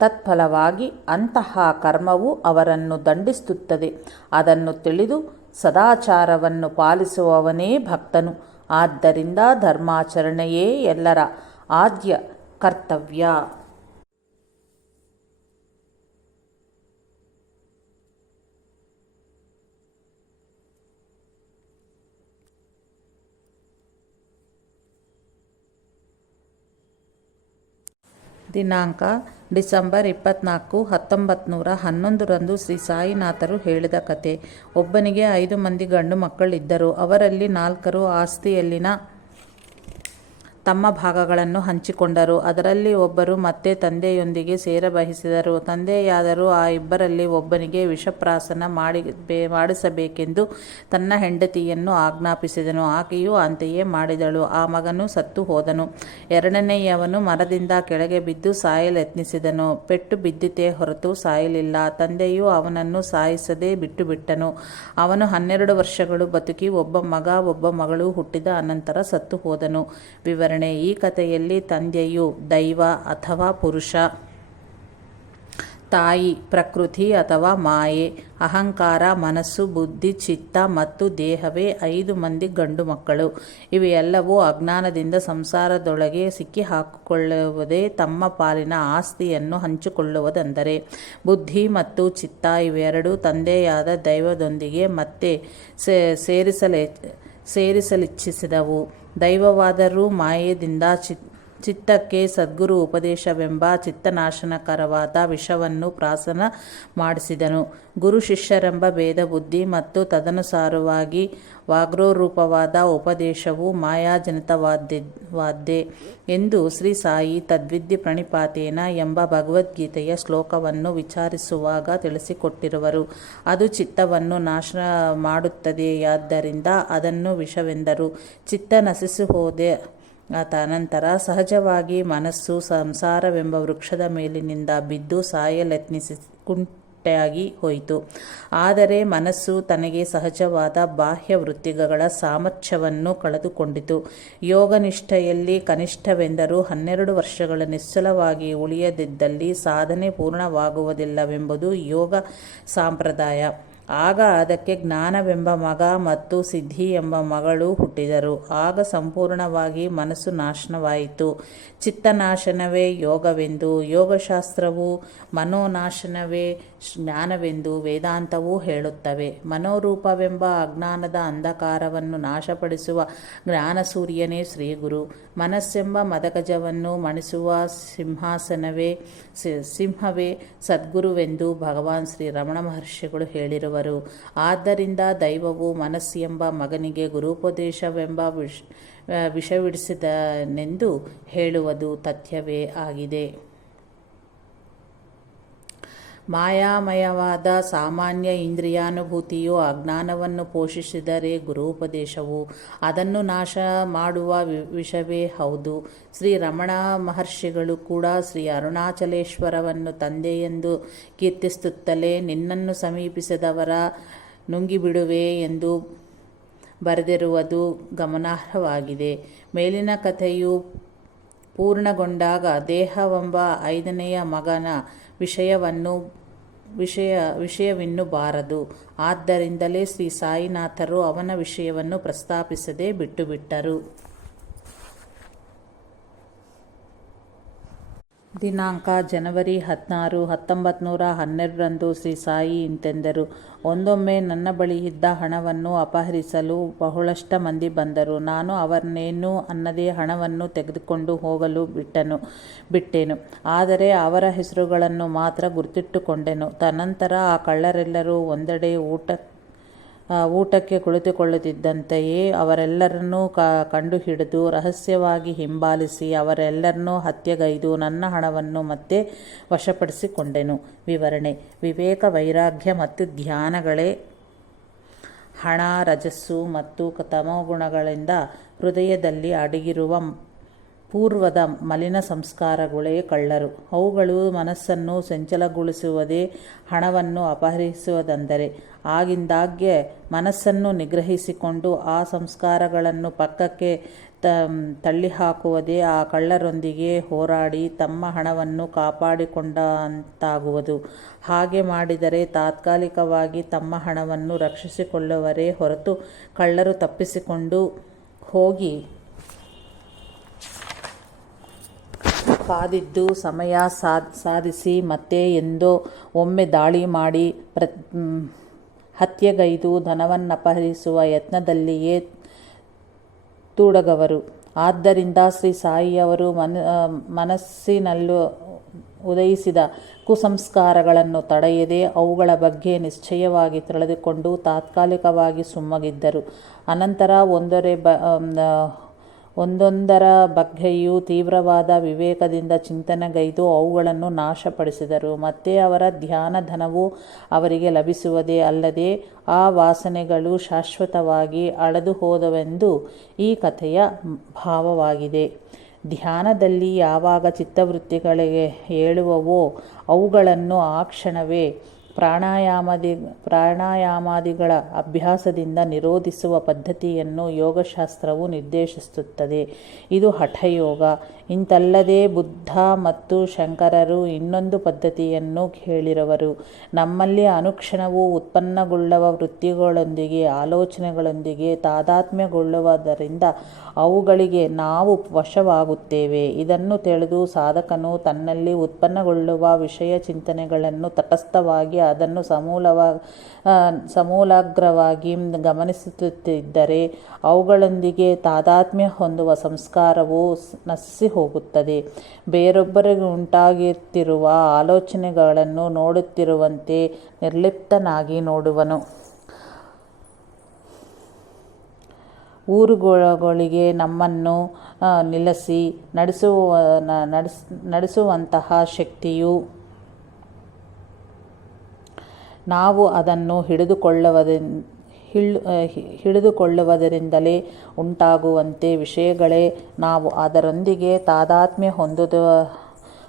ತತ್ಫಲವಾಗಿ ಅಂತಹ ಕರ್ಮವು ಅವರನ್ನು ದಂಡಿಸುತ್ತದೆ. ಅದನ್ನು ತಿಳಿದು ಸದಾಚಾರವನ್ನು ಪಾಲಿಸುವವನೇ ಭಕ್ತನು. ಆದ್ದರಿಂದ ಧರ್ಮಾಚರಣೆಯೇ ಎಲ್ಲರ ಆದ್ಯ ಕರ್ತವ್ಯ. ದಿನಾಂಕ ಡಿಸೆಂಬರ್ 24, 1911 ಶ್ರೀ ಸಾಯಿನಾಥರು ಹೇಳಿದ ಕತೆ. ಒಬ್ಬನಿಗೆ 5 ಮಂದಿ ಗಂಡು ಮಕ್ಕಳಿದ್ದರು. ಅವರಲ್ಲಿ 4 ಆಸ್ತಿಯಲ್ಲಿನ ತಮ್ಮ ಭಾಗಗಳನ್ನು ಹಂಚಿಕೊಂಡರು. ಅದರಲ್ಲಿ ಒಬ್ಬರು ಮತ್ತೆ ತಂದೆಯೊಂದಿಗೆ ಸೇರಬಯಸಿದರು. ತಂದೆಯಾದರೂ ಆ ಇಬ್ಬರಲ್ಲಿ ಒಬ್ಬನಿಗೆ ವಿಷಪ್ರಾಶನ ಮಾಡಿಸಬೇಕೆಂದು ತನ್ನ ಹೆಂಡತಿಯನ್ನು ಆಜ್ಞಾಪಿಸಿದನು. ಆಕೆಯೂ ಅಂತೆಯೇ ಮಾಡಿದಳು. ಆ ಮಗನು ಸತ್ತು ಹೋದನು. ಎರಡನೆಯವನು ಮರದಿಂದ ಕೆಳಗೆ ಬಿದ್ದು ಸಾಯಲೆತ್ನಿಸಿದನು. ಪೆಟ್ಟು ಬಿದ್ದಿತೇ ಹೊರತು ಸಾಯಲಿಲ್ಲ. ತಂದೆಯು ಅವನನ್ನು ಸಾಯಿಸದೆ ಬಿಟ್ಟುಬಿಟ್ಟನು. ಅವನು 12 ವರ್ಷಗಳು ಬದುಕಿ ಒಬ್ಬ ಮಗ ಒಬ್ಬ ಮಗಳು ಹುಟ್ಟಿದ ಅನಂತರ ಸತ್ತು ಹೋದನು. ವಿವರಣೆ: ಈ ಕಥೆಯಲ್ಲಿ ತಂದೆಯು ದೈವ ಅಥವಾ ಪುರುಷ, ತಾಯಿ ಪ್ರಕೃತಿ ಅಥವಾ ಮಾಯೆ, ಅಹಂಕಾರ, ಮನಸ್ಸು, ಬುದ್ಧಿ, ಚಿತ್ತ ಮತ್ತು ದೇಹವೇ 5 ಮಂದಿ ಗಂಡು ಮಕ್ಕಳು. ಇವೆಲ್ಲವೂ ಅಜ್ಞಾನದಿಂದ ಸಂಸಾರದೊಳಗೆ ಸಿಕ್ಕಿಹಾಕಿಕೊಳ್ಳುವುದೇ ತಮ್ಮ ಪಾಲಿನ ಆಸ್ತಿಯನ್ನು ಹಂಚಿಕೊಳ್ಳುವುದೆಂದರೆ. ಬುದ್ಧಿ ಮತ್ತು ಚಿತ್ತ ಇವೆರಡೂ ತಂದೆಯಾದ ದೈವದೊಂದಿಗೆ ಮತ್ತೆ ಸೇರಿಸಲಿಚ್ಛಿಸಿದವು. ದೈವವಾದರೂ ಮಾಯೆಯಿಂದ ಚಿತ್ತಕ್ಕೆ ಸದ್ಗುರು ಉಪದೇಶವೆಂಬ ಚಿತ್ತನಾಶನಕರವಾದ ವಿಷವನ್ನು ಪ್ರಾಶನ ಮಾಡಿಸಿದನು. ಗುರು ಶಿಷ್ಯರೆಂಬ ಭೇದ ಬುದ್ಧಿ ಮತ್ತು ತದನುಸಾರವಾಗಿ ವಾಗ್ರೋರೂಪವಾದ ಉಪದೇಶವು ಮಾಯಾಜನಿತವಾದ್ದೇ ಎಂದು ಶ್ರೀ ಸಾಯಿ ತದ್ವಿದ್ಯೆ ಪ್ರಣಿಪಾತೇನ ಎಂಬ ಭಗವದ್ಗೀತೆಯ ಶ್ಲೋಕವನ್ನು ವಿಚಾರಿಸುವಾಗ ತಿಳಿಸಿಕೊಟ್ಟಿರುವರು. ಅದು ಚಿತ್ತವನ್ನು ನಾಶ ಮಾಡುತ್ತದೆಯಾದ್ದರಿಂದ ಅದನ್ನು ವಿಷವೆಂದರು. ಚಿತ್ತ ನಶಿಸಿಹೋದ ನಂತರ ಸಹಜವಾಗಿ ಮನಸ್ಸು ಸಂಸಾರವೆಂಬ ವೃಕ್ಷದ ಮೇಲಿನಿಂದ ಬಿದ್ದು ಸಾಯಲೆತ್ನಿಸಿ ಕುಂಟಾಗಿ ಹೋಯಿತು. ಆದರೆ ಮನಸ್ಸು ತನಗೆ ಸಹಜವಾದ ಬಾಹ್ಯ ವೃತ್ತಿಗಳ ಸಾಮರ್ಥ್ಯವನ್ನು ಕಳೆದುಕೊಂಡಿತು. ಯೋಗನಿಷ್ಠೆಯಲ್ಲಿ ಕನಿಷ್ಠವೆಂದರೂ 12 ವರ್ಷಗಳು ನಿಶ್ಚಲವಾಗಿ ಉಳಿಯದಿದ್ದಲ್ಲಿ ಸಾಧನೆ ಪೂರ್ಣವಾಗುವುದಿಲ್ಲವೆಂಬುದು ಯೋಗ ಸಂಪ್ರದಾಯ. ಆಗ ಅದಕ್ಕೆ ಜ್ಞಾನವೆಂಬ ಮಗ ಮತ್ತು ಸಿದ್ಧಿ ಎಂಬ ಮಗಳು ಹುಟ್ಟಿದರು. ಆಗ ಸಂಪೂರ್ಣವಾಗಿ ಮನಸ್ಸು ನಾಶನವಾಯಿತು. ಚಿತ್ತನಾಶನವೇ ಯೋಗವೆಂದು ಯೋಗಶಾಸ್ತ್ರವೂ, ಮನೋನಾಶನವೇ ಜ್ಞಾನವೆಂದು ವೇದಾಂತವೂ ಹೇಳುತ್ತವೆ. ಮನೋರೂಪವೆಂಬ ಅಜ್ಞಾನದ ಅಂಧಕಾರವನ್ನು ನಾಶಪಡಿಸುವ ಜ್ಞಾನಸೂರ್ಯನೇ ಶ್ರೀಗುರು. ಮನಸ್ಸೆಂಬ ಮದಗಜವನ್ನು ಮಣಿಸುವ ಸಿಂಹವೇ ಸದ್ಗುರುವೆಂದು ಭಗವಾನ್ ಶ್ರೀ ರಮಣ ಮಹರ್ಷಿಗಳು ಹೇಳಿರುವರು. ಆದ್ದರಿಂದ ದೈವವು ಮನಸ್ಸೆಂಬ ಮಗನಿಗೆ ಗುರುಪದೇಶವೆಂಬ ವಿಷವಿಡಿಸಿದನೆಂದು ಹೇಳುವುದು ತಥ್ಯವೇ ಆಗಿದೆ. ಮಾಯಾಮಯವಾದ ಸಾಮಾನ್ಯ ಇಂದ್ರಿಯಾನುಭೂತಿಯು ಅಜ್ಞಾನವನ್ನು ಪೋಷಿಸಿದರೆ ಗುರುಪದೇಶವು ಅದನ್ನು ನಾಶ ಮಾಡುವ ವಿಷವೇ ಹೌದು. ಶ್ರೀ ರಮಣ ಮಹರ್ಷಿಗಳು ಕೂಡ ಶ್ರೀ ಅರುಣಾಚಲೇಶ್ವರವನ್ನು ತಂದೆಯೆಂದು ಕೀರ್ತಿಸುತ್ತಲೇ ನಿನ್ನನ್ನು ಸಮೀಪಿಸಿದವರ ನುಂಗಿಬಿಡುವೆ ಎಂದು ಬರೆದಿರುವುದು ಗಮನಾರ್ಹವಾಗಿದೆ. ಮೇಲಿನ ಕಥೆಯು ಪೂರ್ಣಗೊಂಡಾಗ ದೇಹವೆಂಬ 5ನೆಯ ಮಗನ ವಿಷಯವಿನ್ನೂ ಬಾರದು. ಆದ್ದರಿಂದಲೇ ಶ್ರೀ ಸಾಯಿನಾಥರು ಅವನ ವಿಷಯವನ್ನು ಪ್ರಸ್ತಾಪಿಸದೆ ಬಿಟ್ಟುಬಿಟ್ಟರು. ದಿನಾಂಕ ಜನವರಿ 16, 1912 ಶ್ರೀ ಸಾಯಿ ಇಂತೆಂದರು. ಒಂದೊಮ್ಮೆ ನನ್ನ ಬಳಿ ಇದ್ದ ಹಣವನ್ನು ಅಪಹರಿಸಲು ಬಹಳಷ್ಟು ಮಂದಿ ಬಂದರು. ನಾನು ಅವರನ್ನೇನೂ ಅನ್ನದೇ ಹಣವನ್ನು ತೆಗೆದುಕೊಂಡು ಹೋಗಲು ಬಿಟ್ಟೆನು. ಆದರೆ ಅವರ ಹೆಸರುಗಳನ್ನು ಮಾತ್ರ ಗುರುತಿಟ್ಟುಕೊಂಡೆನು. ತದನಂತರ ಆ ಕಳ್ಳರೆಲ್ಲರೂ ಒಂದೆಡೆ ಊಟಕ್ಕೆ ಕುಳಿತುಕೊಳ್ಳುತ್ತಿದ್ದಂತೆಯೇ ಅವರೆಲ್ಲರನ್ನೂ ಕಂಡುಹಿಡಿದು ರಹಸ್ಯವಾಗಿ ಹಿಂಬಾಲಿಸಿ ಅವರೆಲ್ಲರನ್ನೂ ಹತ್ಯೆಗೈದು ನನ್ನ ಹಣವನ್ನು ಮತ್ತೆ ವಶಪಡಿಸಿಕೊಂಡೆನು. ವಿವರಣೆ: ವಿವೇಕ, ವೈರಾಗ್ಯ ಮತ್ತು ಧ್ಯಾನಗಳೇ ಹಣ, ರಜಸ್ಸು ಮತ್ತು ತಮೋಗುಣಗಳಿಂದ ಹೃದಯದಲ್ಲಿ ಅಡಗಿರುವ ಪೂರ್ವದ ಮಲಿನ ಸಂಸ್ಕಾರಗಳೇ ಕಳ್ಳರು. ಅವುಗಳು ಮನಸ್ಸನ್ನು ಚಂಚಲಗೊಳಿಸುವುದೇ ಹಣವನ್ನು ಅಪಹರಿಸುವುದೆಂದರೆ. ಆಗಿಂದಾಗ್ಗೆ ಮನಸ್ಸನ್ನು ನಿಗ್ರಹಿಸಿಕೊಂಡು ಆ ಸಂಸ್ಕಾರಗಳನ್ನು ಪಕ್ಕಕ್ಕೆ ತಳ್ಳಿಹಾಕುವುದೇ ಆ ಕಳ್ಳರೊಂದಿಗೆ ಹೋರಾಡಿ ತಮ್ಮ ಹಣವನ್ನು ಕಾಪಾಡಿಕೊಂಡಂತಾಗುವುದು. ಹಾಗೆ ಮಾಡಿದರೆ ತಾತ್ಕಾಲಿಕವಾಗಿ ತಮ್ಮ ಹಣವನ್ನು ರಕ್ಷಿಸಿಕೊಳ್ಳುವರೇ ಹೊರತು ಕಳ್ಳರು ತಪ್ಪಿಸಿಕೊಂಡು ಹೋಗಿ ಕಾದಿದ್ದು ಸಮಯ ಸಾಧಿಸಿ ಮತ್ತೆ ಎಂದೋ ಒಮ್ಮೆ ದಾಳಿ ಮಾಡಿ ಹತ್ಯೆಗೈದು ಧನವನ್ನಪಹರಿಸುವ ಯತ್ನದಲ್ಲಿಯೇ ತೊಡಗುವರು. ಆದ್ದರಿಂದ ಶ್ರೀ ಸಾಯಿಯವರು ಮನಸ್ಸಿನಲ್ಲಿ ಉದಯಿಸಿದ ಕುಸಂಸ್ಕಾರಗಳನ್ನು ತಡೆಯದೆ ಅವುಗಳ ಬಗ್ಗೆ ನಿಶ್ಚಯವಾಗಿ ತಿಳಿದುಕೊಂಡು ತಾತ್ಕಾಲಿಕವಾಗಿ ಸುಮ್ಮಗಿದ್ದರು. ಅನಂತರ ಒಂದೊಂದರ ಬಗ್ಗೆಯೂ ತೀವ್ರವಾದ ವಿವೇಕದಿಂದ ಚಿಂತನೆಗೈದು ಅವುಗಳನ್ನು ನಾಶಪಡಿಸಿದರು. ಮತ್ತೆ ಅವರ ಧ್ಯಾನಧನವು ಅವರಿಗೆ ಲಭಿಸುವುದೇ ಅಲ್ಲದೆ ಆ ವಾಸನೆಗಳು ಶಾಶ್ವತವಾಗಿ ಅಳೆದು ಹೋದವೆಂದು ಈ ಕಥೆಯ ಭಾವವಾಗಿದೆ. ಧ್ಯಾನದಲ್ಲಿ ಯಾವಾಗ ಚಿತ್ತವೃತ್ತಿಗಳಿಗೆ ಏಳುವವೋ ಅವುಗಳನ್ನು ಆ ಕ್ಷಣವೇ ಪ್ರಾಣಾಯಾಮಾದಿಗಳ ಅಭ್ಯಾಸದಿಂದ ನಿರೋಧಿಸುವ ಪದ್ಧತಿಯನ್ನು ಯೋಗಶಾಸ್ತ್ರವು ನಿರ್ದೇಶಿಸುತ್ತದೆ. ಇದು ಹಠಯೋಗ. ಇಂತಲ್ಲದೆ ಬುದ್ಧ ಮತ್ತು ಶಂಕರರು ಇನ್ನೊಂದು ಪದ್ಧತಿಯನ್ನು ಹೇಳಿರುವರು. ನಮ್ಮಲ್ಲಿ ಅನುಕ್ಷಣವೂ ಉತ್ಪನ್ನಗೊಳ್ಳುವ ವೃತ್ತಿಗಳೊಂದಿಗೆ ಆಲೋಚನೆಗಳೊಂದಿಗೆ ತಾದಾತ್ಮ್ಯಗೊಳ್ಳುವುದರಿಂದ ಅವುಗಳಿಗೆ ನಾವು ವಶವಾಗುತ್ತೇವೆ. ಇದನ್ನು ತಿಳಿದು ಸಾಧಕನು ತನ್ನಲ್ಲಿ ಉತ್ಪನ್ನಗೊಳ್ಳುವ ವಿಷಯ ಚಿಂತನೆಗಳನ್ನು ತಟಸ್ಥವಾಗಿ ಅದನ್ನು ಸಮೂಲಾಗ್ರವಾಗಿ ಗಮನಿಸುತ್ತಿದ್ದರೆ ಅವುಗಳೊಂದಿಗೆ ತಾದಾತ್ಮ್ಯ ಹೊಂದುವ ಸಂಸ್ಕಾರವು ನಶಿಸಿ ಹೋಗುತ್ತದೆ. ಬೇರೊಬ್ಬರಿಗೆ ಉಂಟಾಗುತ್ತಿರುವ ಆಲೋಚನೆಗಳನ್ನು ನೋಡುತ್ತಿರುವಂತೆ ನಿರ್ಲಿಪ್ತನಾಗಿ ನೋಡುವನು. ಊರುಗಳಿಗೆ ನಮ್ಮನ್ನು ನಿಲ್ಲಿಸಿ ನಡೆಸುವಂತಹ ಶಕ್ತಿಯು ನಾವು ಅದನ್ನು ಹಿಡಿದುಕೊಳ್ಳುವುದರಿಂದಲೇ ಉಂಟಾಗುವಂತೆ ವಿಷಯಗಳೇ ನಾವು ಅದರೊಂದಿಗೆ ತಾದಾತ್ಮ್ಯ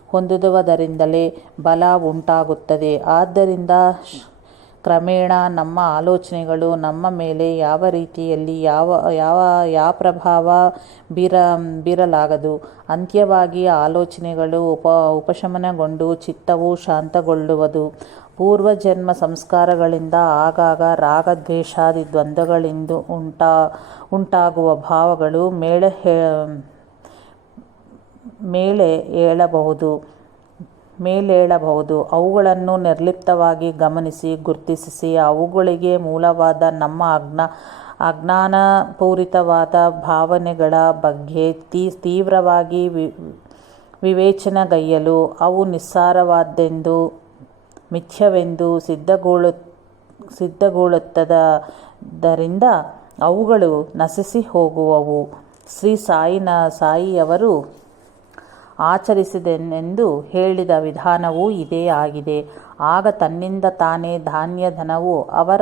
ಹೊಂದುವುದರಿಂದಲೇ ಬಲ ಉಂಟಾಗುತ್ತದೆ. ಆದ್ದರಿಂದ ಕ್ರಮೇಣ ನಮ್ಮ ಆಲೋಚನೆಗಳು ನಮ್ಮ ಮೇಲೆ ಯಾವ ರೀತಿಯಲ್ಲಿ ಯಾವ ಪ್ರಭಾವ ಬೀರಲಾಗದು. ಅಂತ್ಯವಾಗಿ ಆಲೋಚನೆಗಳು ಉಪಶಮನಗೊಂಡು ಚಿತ್ತವು ಶಾಂತಗೊಳ್ಳುವುದು. ಪೂರ್ವಜನ್ಮ ಸಂಸ್ಕಾರಗಳಿಂದ ಆಗಾಗ ರಾಗ ದ್ವೇಷಾದಿ ದ್ವಂದ್ವಗಳಿಂದ ಉಂಟಾಗುವ ಭಾವಗಳು ಮೇಲೇಳಬಹುದು. ಅವುಗಳನ್ನು ನಿರ್ಲಿಪ್ತವಾಗಿ ಗಮನಿಸಿ ಗುರುತಿಸಿ ಅವುಗಳಿಗೆ ಮೂಲವಾದ ನಮ್ಮ ಅಜ್ಞಾನಪೂರಿತವಾದ ಭಾವನೆಗಳ ಬಗ್ಗೆ ತೀವ್ರವಾಗಿ ವಿವೇಚನೆಗೈಯಲು ಅವು ನಿಸ್ಸಾರವಾದೆಂದು ಮಿಥ್ಯವೆಂದು ಸಿದ್ಧಗೊಳ್ಳುತ್ತದರಿಂದ ಅವುಗಳು ನಶಿಸಿ ಹೋಗುವವು. ಶ್ರೀ ಸಾಯಿಯವರು ಆಚರಿಸಿದೆನೆಂದು ಹೇಳಿದ ವಿಧಾನವೂ ಇದೇ ಆಗಿದೆ. ಆಗ ತನ್ನಿಂದ ತಾನೇ ಧನವು ಅವರ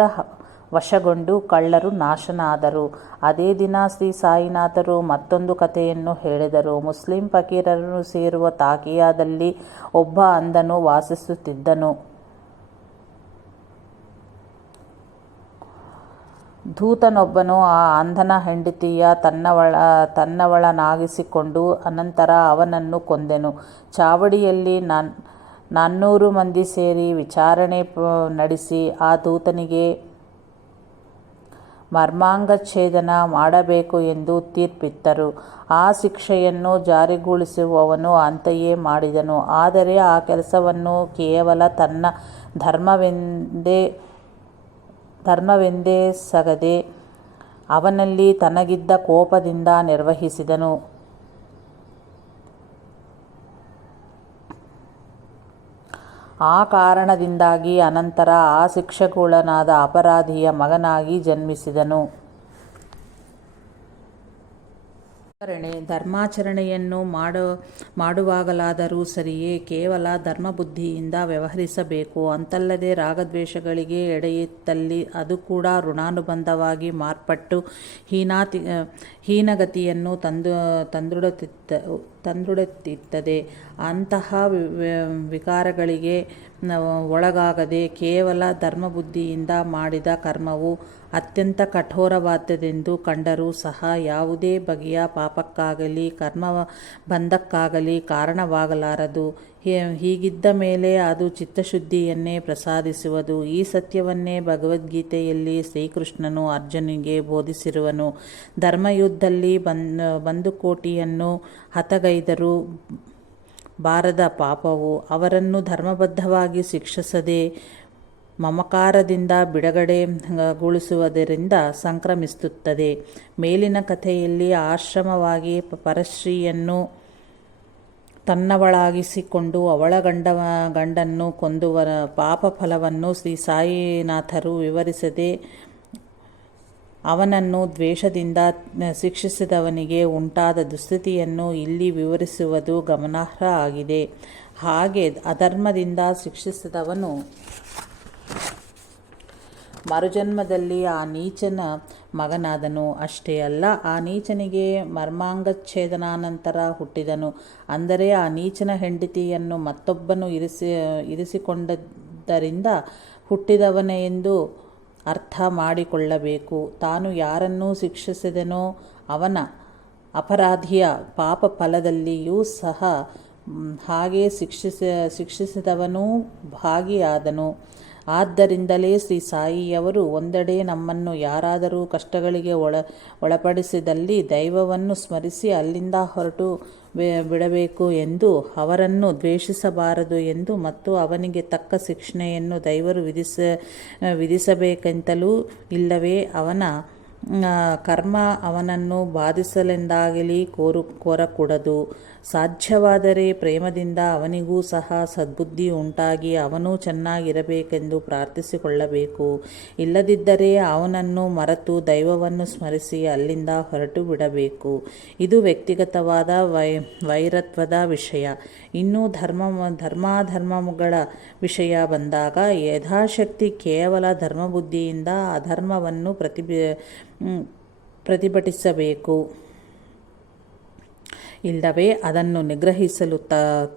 ವಶಗೊಂಡು ಕಳ್ಳರು ನಾಶನಾದರು. ಅದೇ ದಿನ ಶ್ರೀ ಸಾಯಿನಾಥರು ಮತ್ತೊಂದು ಕಥೆಯನ್ನು ಹೇಳಿದರು. ಮುಸ್ಲಿಂ ಫಕೀರರು ಸೇರುವ ತಾಕಿಯಾದಲ್ಲಿ ಒಬ್ಬ ಅಂಧನು ವಾಸಿಸುತ್ತಿದ್ದನು. ದೂತನೊಬ್ಬನು ಆ ಅಂಧನ ಹೆಂಡತಿಯ ತನ್ನವಳನಾಗಿಸಿಕೊಂಡು ಅನಂತರ ಅವನನ್ನು ಕೊಂದೆನು. ಚಾವಡಿಯಲ್ಲಿ 400 ಮಂದಿ ಸೇರಿ ವಿಚಾರಣೆ ನಡೆಸಿ ಆ ದೂತನಿಗೆ ಮರ್ಮಾಂಗಚ್ಛೇದನ ಮಾಡಬೇಕು ಎಂದು ತೀರ್ಪಿತ್ತರು. ಆ ಶಿಕ್ಷೆಯನ್ನು ಜಾರಿಗೊಳಿಸುವವನು ಅಂತೆಯೇ ಮಾಡಿದನು. ಆದರೆ ಆ ಕೆಲಸವನ್ನು ಕೇವಲ ತನ್ನ ಧರ್ಮವೆಂದೇ ಸಗದೆ ಅವನಲ್ಲಿ ತನಗಿದ್ದ ಕೋಪದಿಂದ ನಿರ್ವಹಿಸಿದನು. ಆ ಕಾರಣದಿಂದಾಗಿ ಅನಂತರ ಆ ಶಿಕ್ಷೆಗೊಳಗಾದ ಅಪರಾಧಿಯ ಮಗನಾಗಿ ಜನ್ಮಿಸಿದನು. ಧರ್ಮಾಚರಣೆಯನ್ನು ಮಾಡುವಾಗಲಾದರೂ ಸರಿಯೇ ಕೇವಲ ಧರ್ಮಬುದ್ಧಿಯಿಂದ ವ್ಯವಹರಿಸಬೇಕು. ಅಂತಲ್ಲದೆ ರಾಗದ್ವೇಷಗಳಿಗೆ ಎಡೆಯಿತ್ತಲ್ಲಿ ಅದು ಕೂಡ ಋಣಾನುಬಂಧವಾಗಿ ಮಾರ್ಪಟ್ಟು ಹೀನಗತಿಯನ್ನು ತಂದೊಡ್ಡುತ್ತದೆ. ಅಂತಹ ವಿಕಾರಗಳಿಗೆ ಒಳಗಾಗದೆ ಕೇವಲ ಧರ್ಮಬುದ್ಧಿಯಿಂದ ಮಾಡಿದ ಕರ್ಮವು ಅತ್ಯಂತ ಕಠೋರವಾದದ್ದೆಂದು ಕಂಡರೂ ಸಹ ಯಾವುದೇ ಬಗೆಯ ಪಾಪಕ್ಕಾಗಲಿ ಕರ್ಮಬಂಧಕ್ಕಾಗಲಿ ಕಾರಣವಾಗಲಾರದು. ಹೀಗಿದ್ದ ಮೇಲೆ ಅದು ಚಿತ್ತಶುದ್ಧಿಯನ್ನೇ ಪ್ರಸಾದಿಸುವುದು. ಈ ಸತ್ಯವನ್ನೇ ಭಗವದ್ಗೀತೆಯಲ್ಲಿ ಶ್ರೀಕೃಷ್ಣನು ಅರ್ಜುನನಿಗೆ ಬೋಧಿಸಿರುವನು. ಧರ್ಮಯುದ್ಧದಲ್ಲಿ ಬಂದುಕೋಟಿಯನ್ನು ಹತಗೈದರೂ ಬಾರದ ಪಾಪವು ಅವರನ್ನು ಧರ್ಮಬದ್ಧವಾಗಿ ಶಿಕ್ಷಿಸದೆ ಮಮಕಾರದಿಂದ ಬಿಡುಗಡೆಗೊಳಿಸುವುದರಿಂದ ಸಂಕ್ರಮಿಸುತ್ತದೆ. ಮೇಲಿನ ಕಥೆಯಲ್ಲಿ ಆಶ್ರಮವಾಗಿ ಪರಶ್ರೀಯನ್ನು ತನ್ನವಳಾಗಿಸಿಕೊಂಡು ಅವಳ ಗಂಡನ್ನು ಕೊಂದುವ ಪಾಪ ಫಲವನ್ನು ಶ್ರೀ ಸಾಯಿನಾಥರು ವಿವರಿಸದೆ ಅವನನ್ನು ದ್ವೇಷದಿಂದ ಶಿಕ್ಷಿಸಿದವನಿಗೆ ಉಂಟಾದ ದುಸ್ಥಿತಿಯನ್ನು ಇಲ್ಲಿ ವಿವರಿಸುವುದು ಗಮನಾರ್ಹ ಆಗಿದೆ. ಹಾಗೆ ಅಧರ್ಮದಿಂದ ಶಿಕ್ಷಿಸಿದವನು ಮರುಜನ್ಮದಲ್ಲಿ ಆ ನೀಚನ ಮಗನಾದನು. ಅಷ್ಟೇ ಅಲ್ಲ, ಆ ನೀಚನಿಗೆ ಮರ್ಮಾಂಗಚ್ಛೇದನಾನಂತರ ಹುಟ್ಟಿದನು. ಅಂದರೆ ಆ ನೀಚನ ಹೆಂಡತಿಯನ್ನು ಮತ್ತೊಬ್ಬನು ಇರಿಸಿಕೊಂಡದ್ದರಿಂದ ಹುಟ್ಟಿದವನೆಂದು ಅರ್ಥ ಮಾಡಿಕೊಳ್ಳಬೇಕು. ತಾನು ಯಾರನ್ನು ಶಿಕ್ಷಿಸಿದನೋ ಅವನ ಅಪರಾಧಿಯ ಪಾಪ ಫಲದಲ್ಲಿಯೂ ಸಹ ಹಾಗೆ ಶಿಕ್ಷಿಸಿದವನೂ ಭಾಗಿಯಾದನು. ಆದ್ದರಿಂದಲೇ ಶ್ರೀ ಸಾಯಿಯವರು ಒಂದೆಡೆ ನಮ್ಮನ್ನು ಯಾರಾದರೂ ಕಷ್ಟಗಳಿಗೆ ಒಳಪಡಿಸಿದಲ್ಲಿ ದೈವವನ್ನು ಸ್ಮರಿಸಿ ಅಲ್ಲಿಂದ ಹೊರಟು ಬಿಡಬೇಕು ಎಂದು, ಅವರನ್ನು ದ್ವೇಷಿಸಬಾರದು ಎಂದು ಮತ್ತು ಅವನಿಗೆ ತಕ್ಕ ಶಿಕ್ಷೆಯನ್ನು ದೈವರು ವಿಧಿಸಬೇಕೆಂತಲೂ ಇಲ್ಲವೇ ಅವನ ಕರ್ಮ ಅವನನ್ನು ಬಾಧಿಸಲೆಂದಾಗಲಿ ಕೋರಕೂಡದು. ಸಾಧ್ಯವಾದರೆ ಪ್ರೇಮದಿಂದ ಅವನಿಗೂ ಸಹ ಸದ್ಬುದ್ಧಿ ಉಂಟಾಗಿ ಅವನು ಚೆನ್ನಾಗಿರಬೇಕೆಂದು ಪ್ರಾರ್ಥಿಸಿಕೊಳ್ಳಬೇಕು. ಇಲ್ಲದಿದ್ದರೆ ಅವನನ್ನು ಮರೆತು ದೈವವನ್ನು ಸ್ಮರಿಸಿ ಅಲ್ಲಿಂದ ಹೊರಟು ಬಿಡಬೇಕು. ಇದು ವ್ಯಕ್ತಿಗತವಾದ ವೈರತ್ವದ ವಿಷಯ. ಇನ್ನು ಧರ್ಮಾಧರ್ಮಗಳ ವಿಷಯ ಬಂದಾಗ ಯಥಾಶಕ್ತಿ ಕೇವಲ ಧರ್ಮಬುದ್ಧಿಯಿಂದ ಅಧರ್ಮವನ್ನು ಪ್ರತಿಭಟಿಸಬೇಕು. ಇಲ್ಲವೇ ಅದನ್ನು ನಿಗ್ರಹಿಸಲು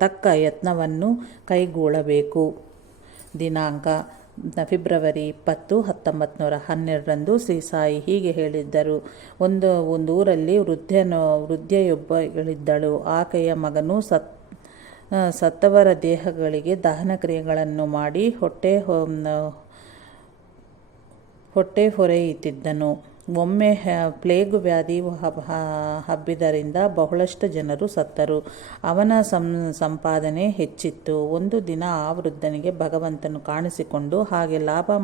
ತಕ್ಕ ಯತ್ನವನ್ನು ಕೈಗೊಳ್ಳಬೇಕು. ದಿನಾಂಕ ಫೆಬ್ರವರಿ 20, 1912 ಶ್ರೀ ಸಾಯಿ ಹೀಗೆ ಹೇಳಿದ್ದರು. ಒಂದು ಊರಲ್ಲಿ ವೃದ್ಧೆಯೊಬ್ಬಳಿದ್ದಳು. ಆಕೆಯ ಮಗನು ಸತ್ತವರ ದೇಹಗಳಿಗೆ ದಹನ ಕ್ರಿಯೆಗಳನ್ನು ಮಾಡಿ ಹೊಟ್ಟೆ ಹೊರೆಯುತ್ತಿದ್ದನು. ಒಮ್ಮೆ ಪ್ಲೇಗ್ ವ್ಯಾಧಿ ಹಬ್ಬಿದ್ದರಿಂದ ಬಹಳಷ್ಟು ಜನರು ಸತ್ತರು. ಅವನ ಸಂಪಾದನೆ ಹೆಚ್ಚಿತ್ತು. ಒಂದು ದಿನ ಆ ವೃದ್ಧನಿಗೆ ಭಗವಂತನು ಕಾಣಿಸಿಕೊಂಡು ಹಾಗೆ ಲಾಭ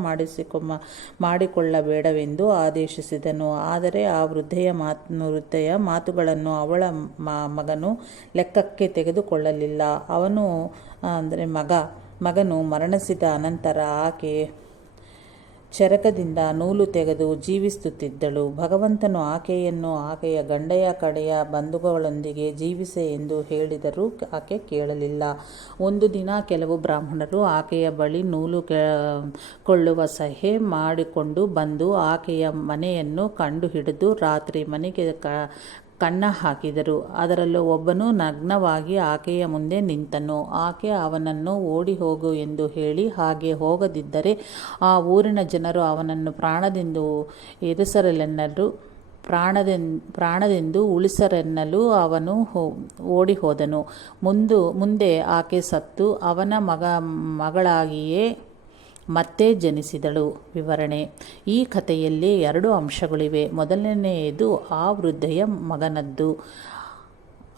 ಮಾಡಿಕೊಳ್ಳಬೇಡವೆಂದು ಆದೇಶಿಸಿದನು. ಆದರೆ ಆ ವೃದ್ಧೆಯ ಮಾತುಗಳನ್ನು ಅವಳ ಮಗನು ಲೆಕ್ಕಕ್ಕೆ ತೆಗೆದುಕೊಳ್ಳಲಿಲ್ಲ. ಮಗನು ಮರಣಿಸಿದ ಅನಂತರ ಆಕೆ ಚರಕದಿಂದ ನೂಲು ತೆಗೆದು ಜೀವಿಸುತ್ತಿದ್ದಳು. ಭಗವಂತನು ಆಕೆಯನ್ನು ಆಕೆಯ ಗಂಡೆಯ ಕಡೆಯ ಬಂಧುಗಳೊಂದಿಗೆ ಜೀವಿಸೆ ಎಂದು ಹೇಳಿದರೂ ಆಕೆ ಕೇಳಲಿಲ್ಲ. ಒಂದು ದಿನ ಕೆಲವು ಬ್ರಾಹ್ಮಣರು ಆಕೆಯ ಬಳಿ ನೂಲು ಕೊಳ್ಳುವ ಸಹೆ ಮಾಡಿಕೊಂಡು ಬಂದು ಆಕೆಯ ಮನೆಯನ್ನು ಕಂಡುಹಿಡಿದು ರಾತ್ರಿ ಮನೆಗೆ ಕನ್ನ ಹಾಕಿದರು. ಅದರಲ್ಲೂ ಒಬ್ಬನು ನಗ್ನವಾಗಿ ಆಕೆಯ ಮುಂದೆ ನಿಂತನು. ಆಕೆ ಅವನನ್ನು ಓಡಿ ಹೋಗು ಎಂದು ಹೇಳಿ ಹಾಗೆ ಹೋಗದಿದ್ದರೆ ಆ ಊರಿನ ಜನರು ಅವನನ್ನು ಪ್ರಾಣದೆಂದು ಉಳಿಸರೆನ್ನಲು ಅವನು ಓಡಿ ಹೋದನು. ಮುಂದೆ ಆಕೆ ಸತ್ತು ಅವನ ಮಗಳಾಗಿಯೇ ಮತ್ತೆ ಜನಿಸಿದಳು. ವಿವರಣೆ: ಈ ಕಥೆಯಲ್ಲಿ 2 ಅಂಶಗಳಿವೆ. ಮೊದಲನೆಯದು ಆ ವೃದ್ಧೆಯ ಮಗನದ್ದು.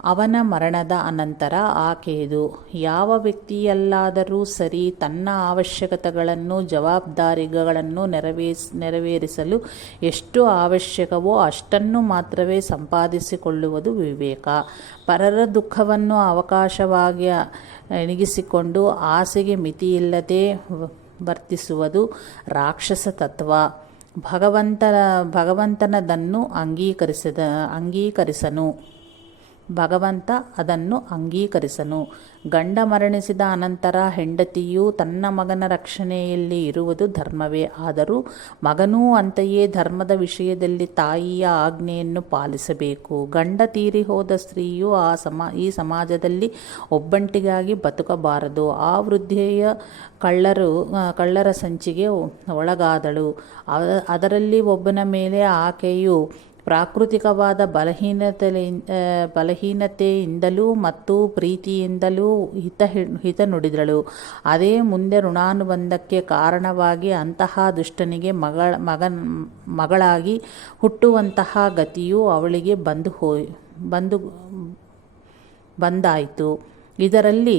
ಅವನ ಮರಣದ ಅನಂತರ ಆಕೆಯದು. ಯಾವ ವ್ಯಕ್ತಿಯಲ್ಲಾದರೂ ಸರಿ ತನ್ನ ಅವಶ್ಯಕತೆಗಳನ್ನು, ಜವಾಬ್ದಾರಿಗಳನ್ನು ನೆರವೇರಿಸಲು ಎಷ್ಟು ಅವಶ್ಯಕವೋ ಅಷ್ಟನ್ನು ಮಾತ್ರವೇ ಸಂಪಾದಿಸಿಕೊಳ್ಳುವುದು ವಿವೇಕ. ಪರರ ದುಃಖವನ್ನು ಅವಕಾಶವಾಗಿ ಎಣಗಿಸಿಕೊಂಡು ಆಸೆಗೆ ಮಿತಿಯಿಲ್ಲದೆ ವರ್ತಿಸುವುದು ರಾಕ್ಷಸ ತತ್ವ. ಭಗವಂತನದನ್ನು ಅಂಗೀಕರಿಸನು. ಗಂಡ ಮರಣಿಸಿದ ಅನಂತರ ಹೆಂಡತಿಯು ತನ್ನ ಮಗನ ರಕ್ಷಣೆಯಲ್ಲಿ ಇರುವುದು ಧರ್ಮವೇ. ಆದರೂ ಮಗನೂ ಅಂತೆಯೇ ಧರ್ಮದ ವಿಷಯದಲ್ಲಿ ತಾಯಿಯ ಆಜ್ಞೆಯನ್ನು ಪಾಲಿಸಬೇಕು. ಗಂಡ ತೀರಿ ಹೋದ ಸ್ತ್ರೀಯು ಈ ಸಮಾಜದಲ್ಲಿ ಒಬ್ಬಂಟಿಗಾಗಿ ಬದುಕಬಾರದು. ಆ ವೃದ್ಧೆಯ ಕಳ್ಳರ ಸಂಚಿಗೆ ಒಳಗಾದಳು. ಅದರಲ್ಲಿ ಒಬ್ಬನ ಮೇಲೆ ಆಕೆಯು ಪ್ರಾಕೃತಿಕವಾದ ಬಲಹೀನತೆಯಿಂದಲೂ ಮತ್ತು ಪ್ರೀತಿಯಿಂದಲೂ ಹಿತ ನುಡಿದಳು. ಅದೇ ಮುಂದೆ ಋಣಾನುಬಂಧಕ್ಕೆ ಕಾರಣವಾಗಿ ಅಂತಹ ದುಷ್ಟನಿಗೆ ಮಗಳಾಗಿ ಹುಟ್ಟುವಂತಹ ಗತಿಯು ಅವಳಿಗೆ ಬಂದಾಯಿತು. ಇದರಲ್ಲಿ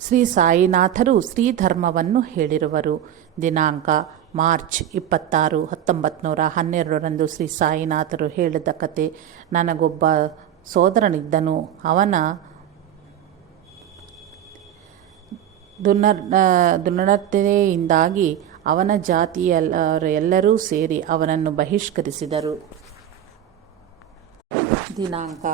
ಶ್ರೀ ಸಾಯಿನಾಥರು ಶ್ರೀಧರ್ಮವನ್ನು ಹೇಳಿರುವರು. ದಿನಾಂಕ ಮಾರ್ಚ್ 26, 1912 ಶ್ರೀ ಸಾಯಿನಾಥರು ಹೇಳಿದ ಕತೆ. ನನಗೊಬ್ಬ ಸೋದರನಿದ್ದನು. ಅವನ ದುರ್ನಡತೆಯಿಂದಾಗಿ ಅವನ ಜಾತಿಯಲ್ಲರೂ ಸೇರಿ ಅವನನ್ನು ಬಹಿಷ್ಕರಿಸಿದರು. ದಿನಾಂಕ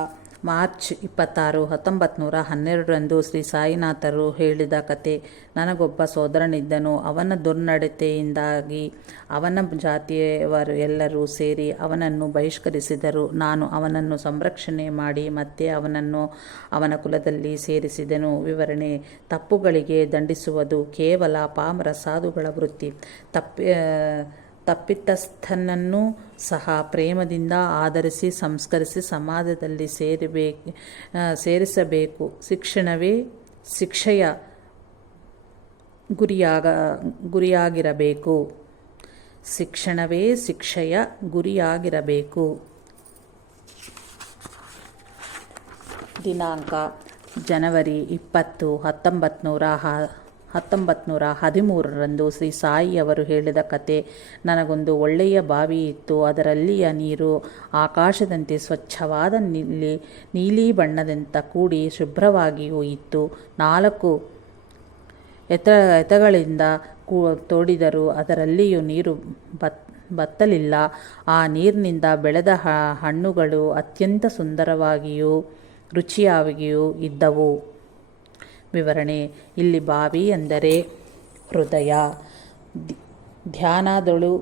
ಮಾರ್ಚ್ 26, 1912 ಶ್ರೀ ಸಾಯಿನಾಥರು ಹೇಳಿದ ಕತೆ. ನನಗೊಬ್ಬ ಸೋದರನಿದ್ದನು. ಅವನ ದುರ್ನಡತೆಯಿಂದಾಗಿ ಅವನ ಜಾತಿಯವರು ಎಲ್ಲರೂ ಸೇರಿ ಅವನನ್ನು ಬಹಿಷ್ಕರಿಸಿದರು. ನಾನು ಅವನನ್ನು ಸಂರಕ್ಷಣೆ ಮಾಡಿ ಮತ್ತೆ ಅವನನ್ನು ಅವನ ಕುಲದಲ್ಲಿ ಸೇರಿಸಿದೆನು. ವಿವರಣೆ: ತಪ್ಪುಗಳಿಗೆ ದಂಡಿಸುವುದು ಕೇವಲ ಪಾಮರ ಸಾಧುಗಳ ವೃತ್ತಿ. ತಪ್ಪಿತಸ್ಥನನ್ನು ಸಹ ಪ್ರೇಮದಿಂದ ಆದರಿಸಿ ಸಂಸ್ಕರಿಸಿ ಸಮಾಜದಲ್ಲಿ ಸೇರಿಸಬೇಕು. ಶಿಕ್ಷಣವೇ ಶಿಕ್ಷೆಯ ಗುರಿಯಾಗಿರಬೇಕು. ದಿನಾಂಕ ಜನವರಿ 20, 1913 ಶ್ರೀ ಸಾಯಿಯವರು ಹೇಳಿದ ಕತೆ. ನನಗೊಂದು ಒಳ್ಳೆಯ ಬಾವಿ ಇತ್ತು. ಅದರಲ್ಲಿಯ ನೀರು ಆಕಾಶದಂತೆ ಸ್ವಚ್ಛವಾದ ನೀಲಿ ಬಣ್ಣದಂತೆ ಕೂಡಿ ಶುಭ್ರವಾಗಿಯೂ ಇತ್ತು. 4 ಎತ್ತುಗಳಿಂದ ತೋಡಿದರೂ ಅದರಲ್ಲಿಯೂ ನೀರು ಬತ್ತಲಿಲ್ಲ. ಆ ನೀರಿನಿಂದ ಬೆಳೆದ ಹಣ್ಣುಗಳು ಅತ್ಯಂತ ಸುಂದರವಾಗಿಯೂ ರುಚಿಯಾಗಿಯೂ ಇದ್ದವು. ವಿವರಣೆ: ಇಲ್ಲಿ ಬಾವಿ ಅಂದರೆ ಹೃದಯ. ಧ್ಯಾನದೊಳು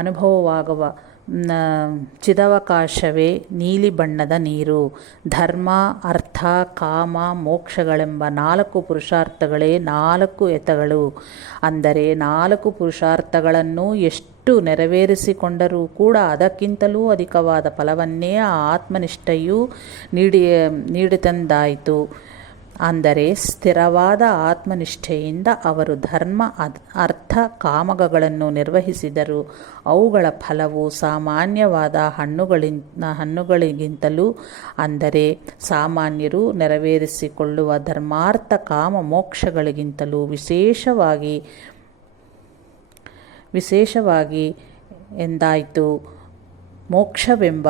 ಅನುಭವವಾಗುವ ಚಿದಾವಕಾಶವೇ ನೀಲಿ ಬಣ್ಣದ ನೀರು. ಧರ್ಮ, ಅರ್ಥ, ಕಾಮ, ಮೋಕ್ಷಗಳೆಂಬ 4 ಪುರುಷಾರ್ಥಗಳೇ 4 ಎತ್ತುಗಳು. ಅಂದರೆ 4 ಪುರುಷಾರ್ಥಗಳನ್ನು ಎಷ್ಟು ನೆರವೇರಿಸಿಕೊಂಡರೂ ಕೂಡ ಅದಕ್ಕಿಂತಲೂ ಅಧಿಕವಾದ ಫಲವನ್ನೇ ಆ ಆತ್ಮನಿಷ್ಠೆಯು ನೀಡಿತಂದಾಯಿತು. ಅಂದರೆ ಸ್ಥಿರವಾದ ಆತ್ಮನಿಷ್ಠೆಯಿಂದ ಅವರು ಧರ್ಮ, ಅರ್ಥ, ಕಾಮಗಳನ್ನು ನಿರ್ವಹಿಸಿದರು. ಅವುಗಳ ಫಲವು ಸಾಮಾನ್ಯವಾದ ಹಣ್ಣುಗಳಿಗಿಂತಲೂ, ಅಂದರೆ ಸಾಮಾನ್ಯರು ನೆರವೇರಿಸಿಕೊಳ್ಳುವ ಧರ್ಮಾರ್ಥ ಕಾಮ ಮೋಕ್ಷಗಳಿಗಿಂತಲೂ ವಿಶೇಷವಾಗಿ ಎಂದಾಯಿತು. ಮೋಕ್ಷವೆಂಬ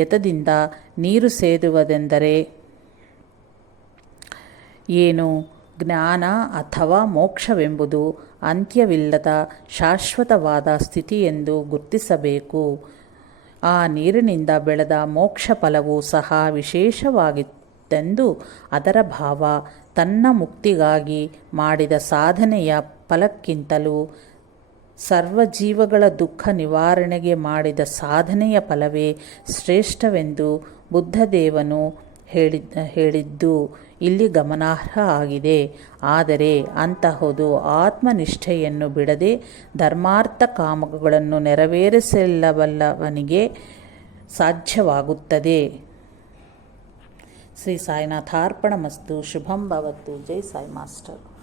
ಎತ್ತದಿಂದ ನೀರು ಸೇದುವುದೆಂದರೆ ಏನು? ಜ್ಞಾನ ಅಥವಾ ಮೋಕ್ಷವೆಂಬುದು ಅಂತ್ಯವಿಲ್ಲದ ಶಾಶ್ವತವಾದ ಸ್ಥಿತಿಯೆಂದು ಗುರುತಿಸಬೇಕು. ಆ ನೀರಿನಿಂದ ಬೆಳೆದ ಮೋಕ್ಷ ಫಲವೂ ಸಹ ವಿಶೇಷವಾಗಿತ್ತೆಂದು ಅದರ ಭಾವ. ತನ್ನ ಮುಕ್ತಿಗಾಗಿ ಮಾಡಿದ ಸಾಧನೆಯ ಫಲಕ್ಕಿಂತಲೂ ಸರ್ವಜೀವಗಳ ದುಃಖ ನಿವಾರಣೆಗೆ ಮಾಡಿದ ಸಾಧನೆಯ ಫಲವೇ ಶ್ರೇಷ್ಠವೆಂದು ಬುದ್ಧದೇವನು ಹೇಳಿದ್ದು ಇಲ್ಲಿ ಗಮನಾರ್ಹ ಆಗಿದೆ. ಆದರೆ ಅಂತಹುದು ಆತ್ಮನಿಷ್ಠೆಯನ್ನು ಬಿಡದೆ ಧರ್ಮಾರ್ಥ ಕಾಮಗಳನ್ನು ನೆರವೇರಿಸಬಲ್ಲವನಿಗೆ ಸಾಧ್ಯವಾಗುತ್ತದೆ. ಶ್ರೀ ಸಾಯಿನಾಥಾರ್ಪಣಮಸ್ತು. ಶುಭಂ ಭವತ್ತು. ಜೈ ಸಾಯಿ ಮಾಸ್ಟರ್.